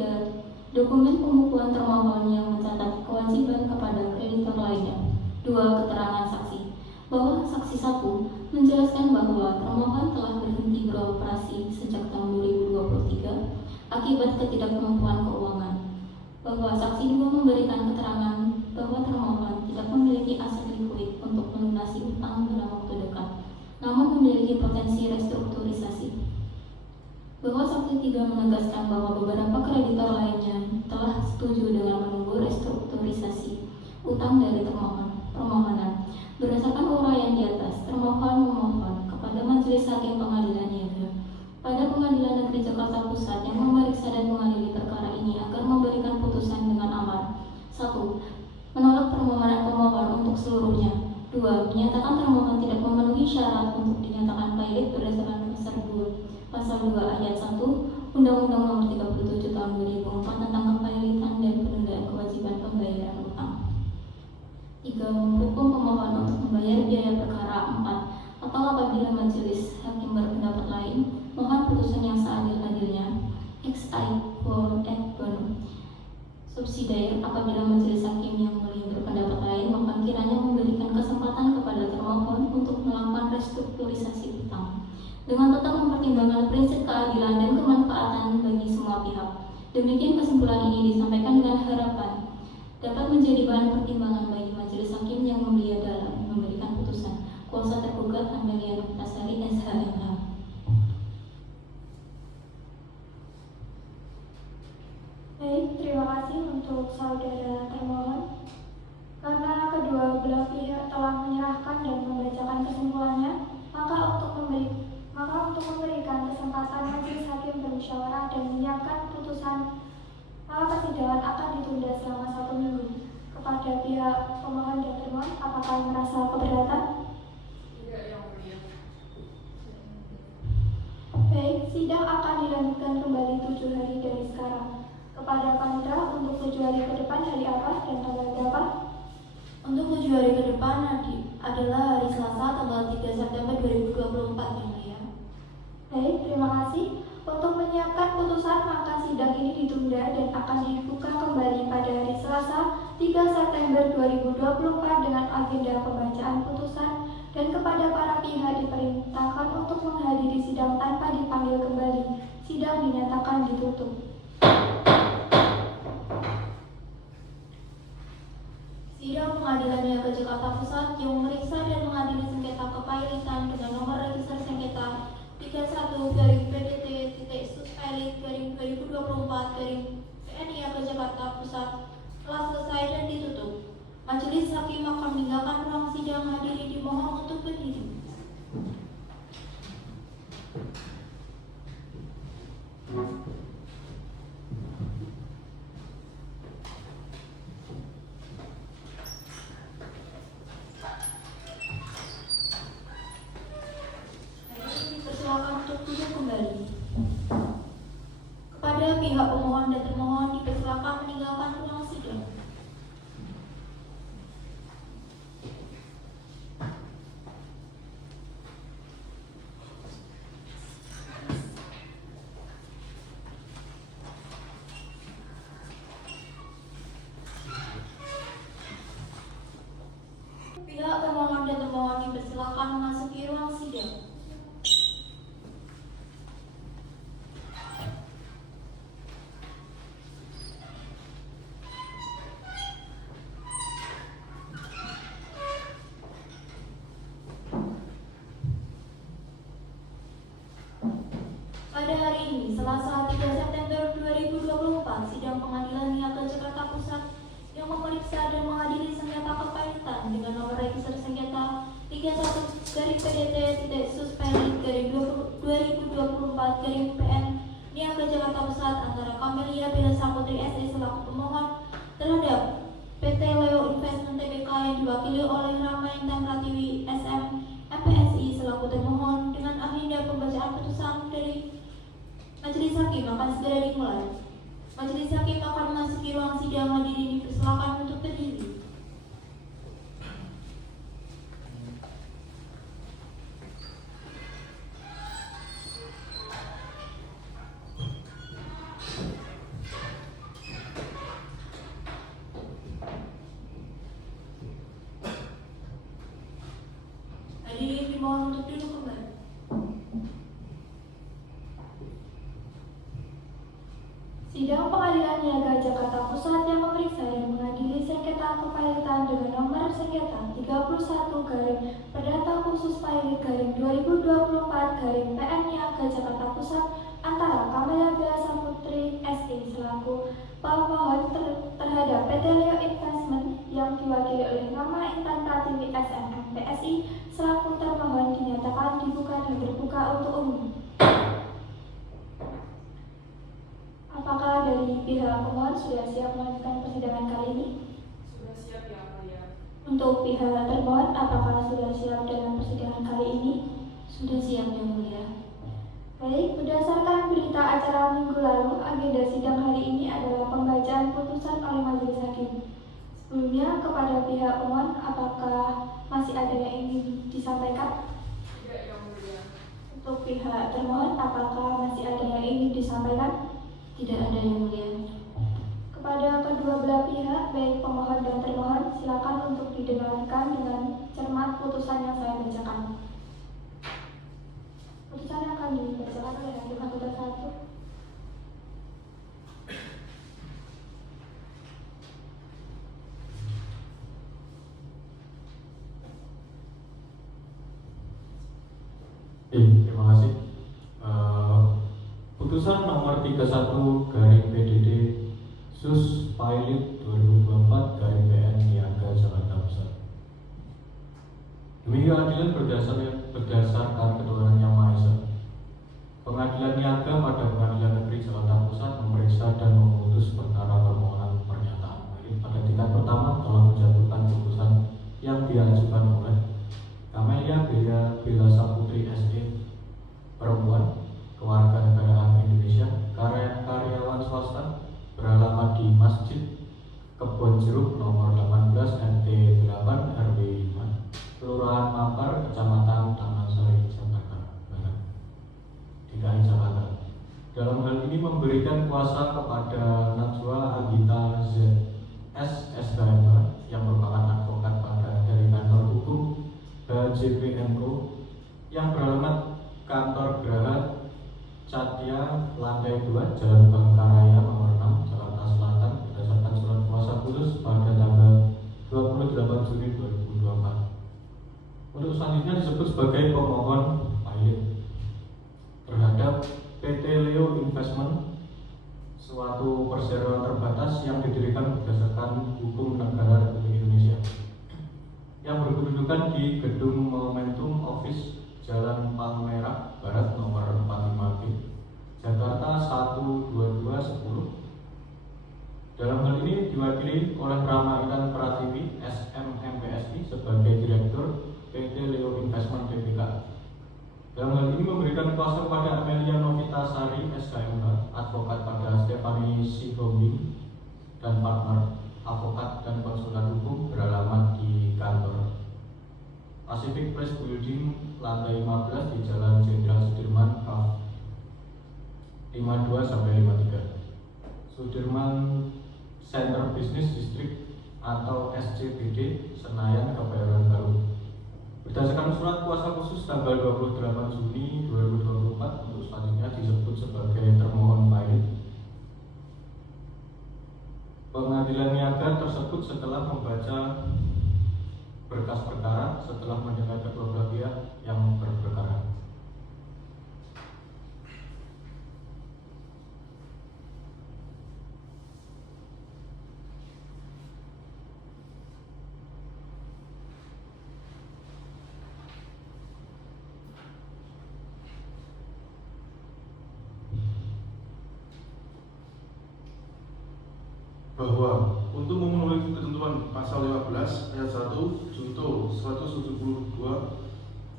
dokumen pembukuan termohon yang mencatat kewajiban kepada kreditor lainnya. 2. Keterangan saksi. Bahwa saksi 1 menjelaskan bahwa termohon telah berhenti beroperasi sejak tahun 2023 akibat ketidakmampuan keuangan. Bahwa saksi 2 memberikan keterangan bahwa termohon tidak memiliki aset likuid untuk melunasi utang dalam waktu dekat, namun memiliki potensi restrukturisasi. Bahwa saksi 3 menegaskan bahwa beberapa kreditor lainnya telah setuju dengan menunggu restrukturisasi utang dari permohonan. Berdasarkan uraian di atas, termohon memohon kepada Majelis Hakim Pengadilan Niaga pada Pengadilan Negeri Jakarta Pusat yang memeriksa dan mengadili perkara ini agar memberikan putusan dengan amar. 1. Menolak permohonan pemohon untuk seluruhnya. 2. Menyatakan termohon tidak memenuhi syarat untuk dinyatakan pilot berdasarkan Pasal 2 Ayat 1 Undang-Undang Nomor 37 Tahun 2004 tentang kepilitan dan penundaan kewajiban pembayaran utang. 3. Menghukum pemohon untuk membayar biaya perkara. 4. Atau apabila majelis hakim berpendapat lain, mohon putusan yang seadil-adilnya ex aequo et bonum. Subsidiar, apabila majelis hakim yang mulia berpendapat lain, mohon kiranya memberikan kesempatan kepada termohon untuk melakukan restrukturisasi utang dengan tetap mempertimbangkan prinsip keadilan dan kemanfaatan bagi semua pihak. Demikian kesimpulan ini disampaikan dengan harapan dapat menjadi bahan pertimbangan bagi majelis hakim yang mulia dalam memberikan putusan. Kuasa tergugat Amelia Novitasari SHMH. Baik, terima kasih untuk saudara termohon. Karena kedua belah pihak telah menyerahkan dan membacakan kesimpulannya, maka untuk memberikan kesempatan majelis hakim bermusyawarah dan menyiapkan putusan, maka persidangan akan ditunda selama 1 minggu. Kepada pihak pemohon dan termohon, apakah merasa keberatan? Tidak, Yang Mulia. Baik, sidang akan dilanjutkan kembali 7 hari dari sekarang. Kepada panitra, untuk 7 hari ke depan hari apa dan tanggal berapa? Untuk 7 hari ke depan adalah hari Selasa tanggal 3 September 2024 yang mulia. Baik, terima kasih. Untuk menyiapkan putusan, maka sidang ini ditunda dan akan dibuka kembali pada hari Selasa 3 September 2024 dengan agenda pembacaan putusan, dan kepada para pihak diperintahkan untuk menghadiri sidang tanpa dipanggil kembali. Sidang dinyatakan ditutup. Sidang Pengadilan Niaga Jakarta Pusat yang memeriksa dan mengadili sengketa kepailitan dengan nomor register sengketa 31/PDT/Sus/2024/PN Niaga Jakarta Pusat telah selesai dan ditutup. Majelis hakim akan meninggalkan ruang sidang. Hadirin dimohon untuk berdiri. Dipersilakan untuk duduk kembali. Kepada pihak pemohon dan termohon dipersilakan meninggalkan ruang sidang. Pihak pemohon dan termohon dipersilakan memasuki ruang sidang. Pada hari ini, Selasa 3 September 2024, sidang Pengadilan Niaga Jakarta Pusat yang memeriksa dan mengadili sengketa kepailitan dengan nomor register sengketa 31/PDT/Sus/2024/PN Niaga Jakarta Pusat antara Camelia Bella Saputri SE selaku pemohon terhadap PT Leo Investment Tbk yang diwakili oleh Rama Intan Pratiwi SM MPSI selaku termohon, dengan agenda pembacaan putusan dari Majelis Hakim akan segera dimulai. Majelis Hakim akan memasuki ruang sidang. Hadirin dipersilakan untuk berdiri. Hadirin dimohon untuk duduk kembali. Sidang Pengadilan Niaga Jakarta Pusat yang memeriksa dan mengadili sengketa kepailitan dengan nomor sengketa 31/Perdata Khusus Pailit /2024/PN Niaga Jakarta Pusat antara Camelia Bella Saputri SE selaku pemohon terhadap PT Leo Investment yang diwakili oleh Rama Intan Pratiwi SM MPSI selaku termohon dinyatakan dibuka dan terbuka untuk umum. Apakah dari pihak pemohon sudah siap melanjutkan persidangan kali ini? Sudah siap, Yang Mulia. Untuk pihak termohon, apakah sudah siap dalam persidangan kali ini? Sudah siap yang mulia. Baik, berdasarkan berita acara minggu lalu, agenda sidang hari ini adalah pembacaan putusan oleh majelis hakim. Sebelumnya, kepada pihak pemohon, apakah masih ada yang ingin disampaikan? Tidak, Yang Mulia. Untuk pihak termohon, apakah masih ada yang ingin disampaikan? Tidak ada yang mulia. Kepada kedua belah pihak, baik pemohon dan termohon, silakan untuk didengarkan dengan cermat putusan yang saya bacakan. Putusan akan dibacakan oleh hakim anggota 1. Terima kasih. Putusan nomor 31 garing PDD Sus Pilot 2024 garing PN Niaga Jakarta Pusat. Demi keadilan berdasarkan ketuhanan Yang Maha Esa, Pengadilan Niaga pada Pengadilan Negeri Jakarta Pusat memeriksa dan memutus perkara permohonan pernyataan pada tingkat pertama telah menjatuhkan putusan yang diajukan oleh Camelia Bella Saputri SE, perempuan, kewarganegaraan Indonesia, karyawan swasta, beralamat di Masjid Kebon Jeruk nomor 18 RT 8 RW 5, Kelurahan Mampar, Kecamatan Taman Sari, Jakarta Barat, DKI Jakarta. Dalam hal ini memberikan kuasa kepada Najwa Agita ZS SKM yang merupakan advokat dari kantor hukum HJPNO yang beralamat Kantor Geraha Catya lantai 2 Jalan Bangkaraya nomor 6 Jakarta Selatan berdasarkan surat kuasa khusus pada tanggal 28 Juni 2024. Untuk selanjutnya disebut sebagai pemohon pilot terhadap PT Leo Investment, suatu perseroan terbatas yang didirikan berdasarkan hukum negara Republik Indonesia yang berkedudukan di Gedung Momentum Office Jalan Palmerah Barat nomor 45B, Jakarta 12210. Dalam hal ini diwakili oleh Rama Intan Pratiwi SMMPSI sebagai Direktur PT Leo Investment Tbk. Dalam hal ini memberikan kuasa kepada Amelia Novita Sari SKMH, advokat pada Stephanie Sihombing dan partner, advokat dan konsultan hukum beralamat di kantor Pacific Place Building lantai 15 di Jalan Jenderal Sudirman 52-53, Sudirman Center Business District atau SCBD, Senayan, Kebayoran Baru. Berdasarkan surat kuasa khusus tanggal 28 Juni 2024, untuk selanjutnya disebut sebagai termohon pilot. Pengadilan Niaga tersebut setelah membaca berkas perkara, setelah mendengar kedua belah pihak yang berperkara. Bahwa untuk memenuhi ketentuan pasal 15 ayat 1 junto 172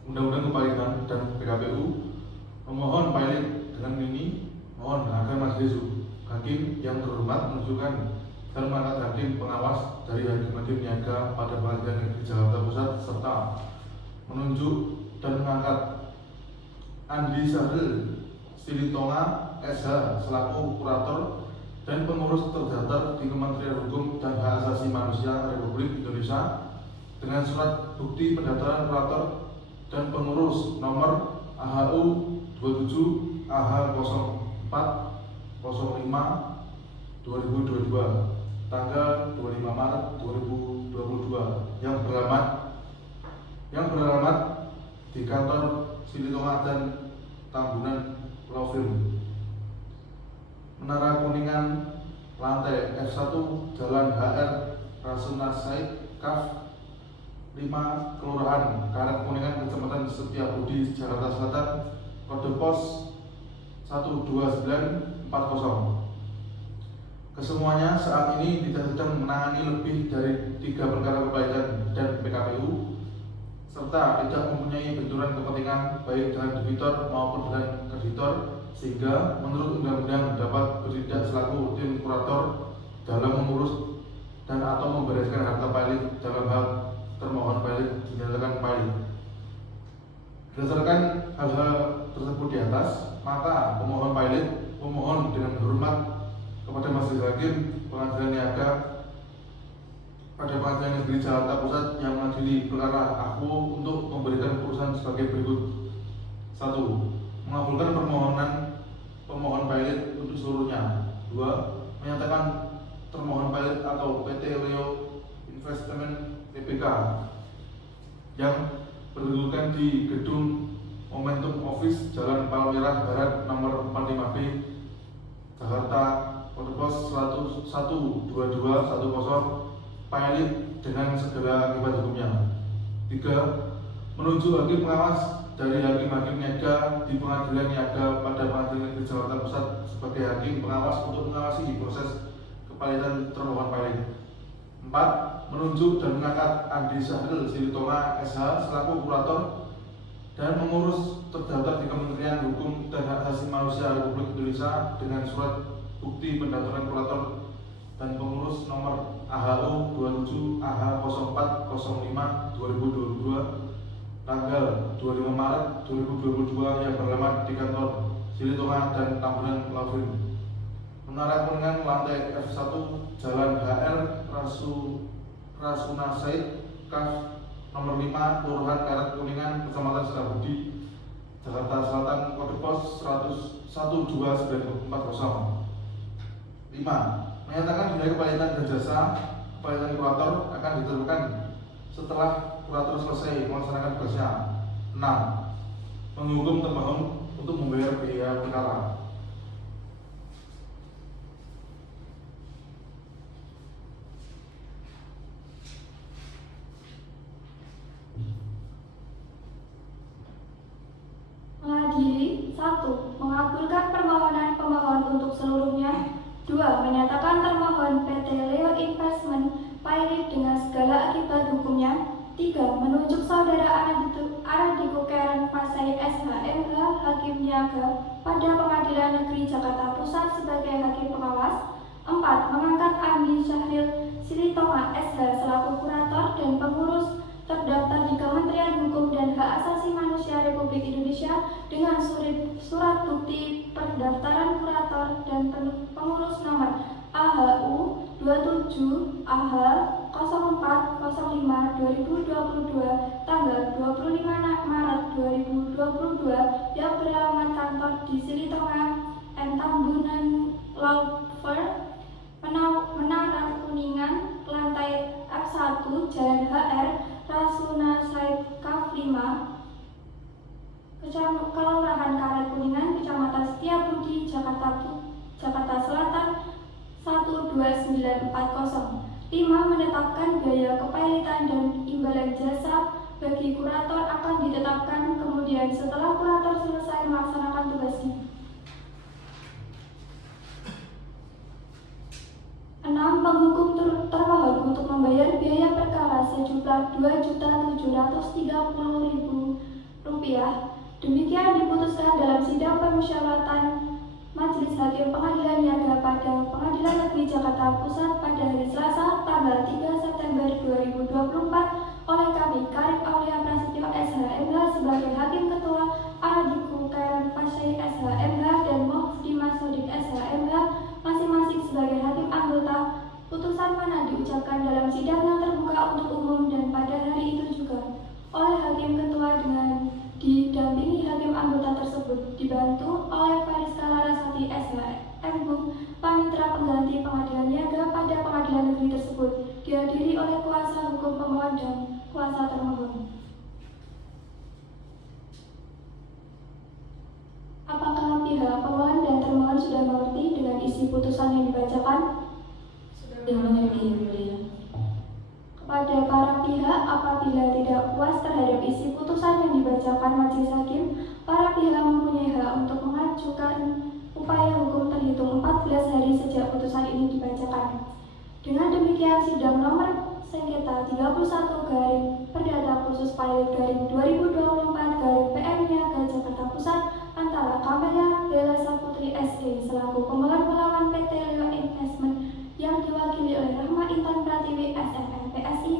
Undang-Undang Kepalitan dan PKPU, memohon pilot dengan ini mohon agar majelis hakim yang terhormat menunjukkan dan mengangkat hakim pengawas dari Hakim Niaga pada Pengadilan Negeri Jakarta Pusat serta menunjuk dan mengangkat Andi Sahril Silitonga SH selaku kurator dan pengurus terdaftar di Kementerian Hukum dan Hak Asasi Manusia Republik Indonesia dengan surat bukti pendaftaran kurator dan pengurus nomor AHU 27 AH 0405 2022 tanggal 25 Maret 2022 yang beralamat di kantor Silitonga dan Tambunan Law Firm, Menara Kuningan, lantai F1, Jalan HR Rasuna Said, Kaf 5, Kelurahan Karet Kuningan, Kecamatan Setiabudi, Jakarta Selatan, kode pos 12940. Kesemuanya saat ini tidak sedang menangani lebih dari 3 perkara kepalitan dan PKPU, serta tidak mempunyai benturan kepentingan baik dengan debitor maupun dengan kreditor, sehingga menurut undang-undang dapat bertindak selaku tim kurator dalam mengurus dan atau membereskan harta pilot dalam hal termohon pilot dinyatakan pilot. Berdasarkan hal-hal tersebut di atas, maka pemohon pilot memohon dengan hormat kepada Majelis Hakim Pengadilan Niaga pada Pengadilan Negeri Jakarta Pusat yang mengadili perkara aku untuk memberikan putusan sebagai berikut. 1. Mengabulkan permohonan pemohon pilot untuk seluruhnya. 2. Menyatakan termohon pilot atau PT Leo Investment Tbk yang berkedudukan di Gedung Momentum Office, Jalan Palmerah Barat nomor 45B, Jakarta, kode pos 12210, pilot dengan segala akibat hukumnya. 3. Menunjuk hakim pengawas dari hakim-hakim niaga di Pengadilan Niaga pada Pengadilan Negeri Jakarta Pusat sebagai hakim pengawas untuk mengawasi proses kepalitan termohon pilot. 4. Menunjuk dan mengangkat Andi Syahril Silitonga SH selaku kurator dan mengurus terdaftar di Kementerian Hukum dan Hak Asasi Manusia Republik Indonesia dengan surat bukti pendaftaran kurator dan pengurus nomor AHU 27 AH0405 2022 tanggal 25 Maret 2022 yang beralamat di kantor Silitonga dan Tambunan Laufin. Menara Kuningan lantai F1 Jalan HR Rasuna Said Kaf nomor 5 Kelurahan Karet Kuningan Kecamatan Setiabudi Jakarta Selatan kode pos 12940. 5. Menyatakan nilai kepalitan dan jasa kepalitan kurator akan ditentukan setelah kurator selesai melaksanakan tugasnya. 6. Menghukum termohon untuk membayar biaya perkara. Mengadili 1. Mengabulkan permohonan pemohon untuk seluruhnya. 2. Menyatakan termohon PT Leo Investment pilot dengan segala akibat hukumnya. 3. Menunjuk saudara Aradiko Karen Pasai SHMH Hakim Niaga pada Pengadilan Negeri Jakarta Pusat sebagai hakim pengawas. 4. Mengangkat Andi Syahril Silitonga SH selaku kurator dan pengurus terdaftar di Kementerian Hukum dan Hak Asasi Manusia Republik Indonesia dengan surat bukti pendaftaran kurator dan pengurus nomor AHU 27 AH0405 2022 tanggal 25 Maret 2022 yang beralamat kantor di Silitonga M. Tambunan Laufin, Menara Kuningan, lantai F1 Jalan HR Rasuna Said Kaf 5, Kelurahan Karet Kuningan, Kecamatan Setiabudi, Jakarta Selatan 12940. 5. Menetapkan biaya kepilitan dan imbalan jasa bagi kurator akan ditetapkan kemudian setelah kurator selesai melaksanakan tugasnya. 6. Menghukum termohon untuk membayar biaya perkara sejumlah Rp2.730.000. Demikian diputuskan dalam sidang permusyawaratan Majelis Hakim Pengadilan Niaga pada Pengadilan Negeri Jakarta Pusat pada hari Selasa tanggal 3 September 2024 oleh kami Karim Aulia Prasetyo SHMH sebagai Hakim Ketua, Aradiko Karen Pasai SHMH dan Mufti Masodik SHMH masing-masing sebagai hakim anggota. Putusan mana diucapkan dalam sidang yang terbuka untuk umum dan pada hari itu juga oleh Hakim Ketua dengan didampingi hakim anggota tersebut dibantu oleh Fariska Larasati SHM Panitra Pengganti Pengadilan Niaga pada Pengadilan Negeri tersebut, dihadiri oleh kuasa hukum pemohon dan kuasa termohon. Apakah pihak pemohon dan termohon sudah mengerti dengan isi putusan yang dibacakan? Sudah mengerti, Yang Mulia. Kepada para pihak, apabila tidak puas terhadap isi putusan yang dibacakan majelis hakim, para pihak mempunyai hak untuk mengajukan upaya hukum terhitung 14 hari sejak putusan ini dibacakan. Dengan demikian, sidang nomor sengketa 31 garing Perdata Khusus Pilot garing 2024 garing PM Niaga Jakarta Pusat antara Kamelia Bella Saputri SE selaku pemohon melawan PT Leo Investment yang diwakili oleh Rahma Intan Pratiwi SMM PSI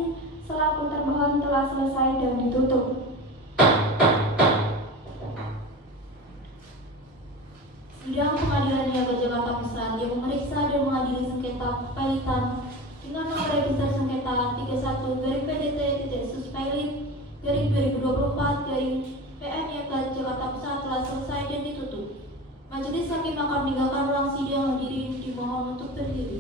selaku termohon telah selesai dan ditutup. Sidang Pengadilan Niaga Jakarta Pusat yang memeriksa dan mengadili sengketa kepilitan dengan nomor register sengketa 31/PDT-Suspilot/2024 PM Niaga Jakarta Pusat telah selesai dan ditutup. Majelis Hakim akan meninggalkan ruang sidang, hadirin dimohon untuk berdiri.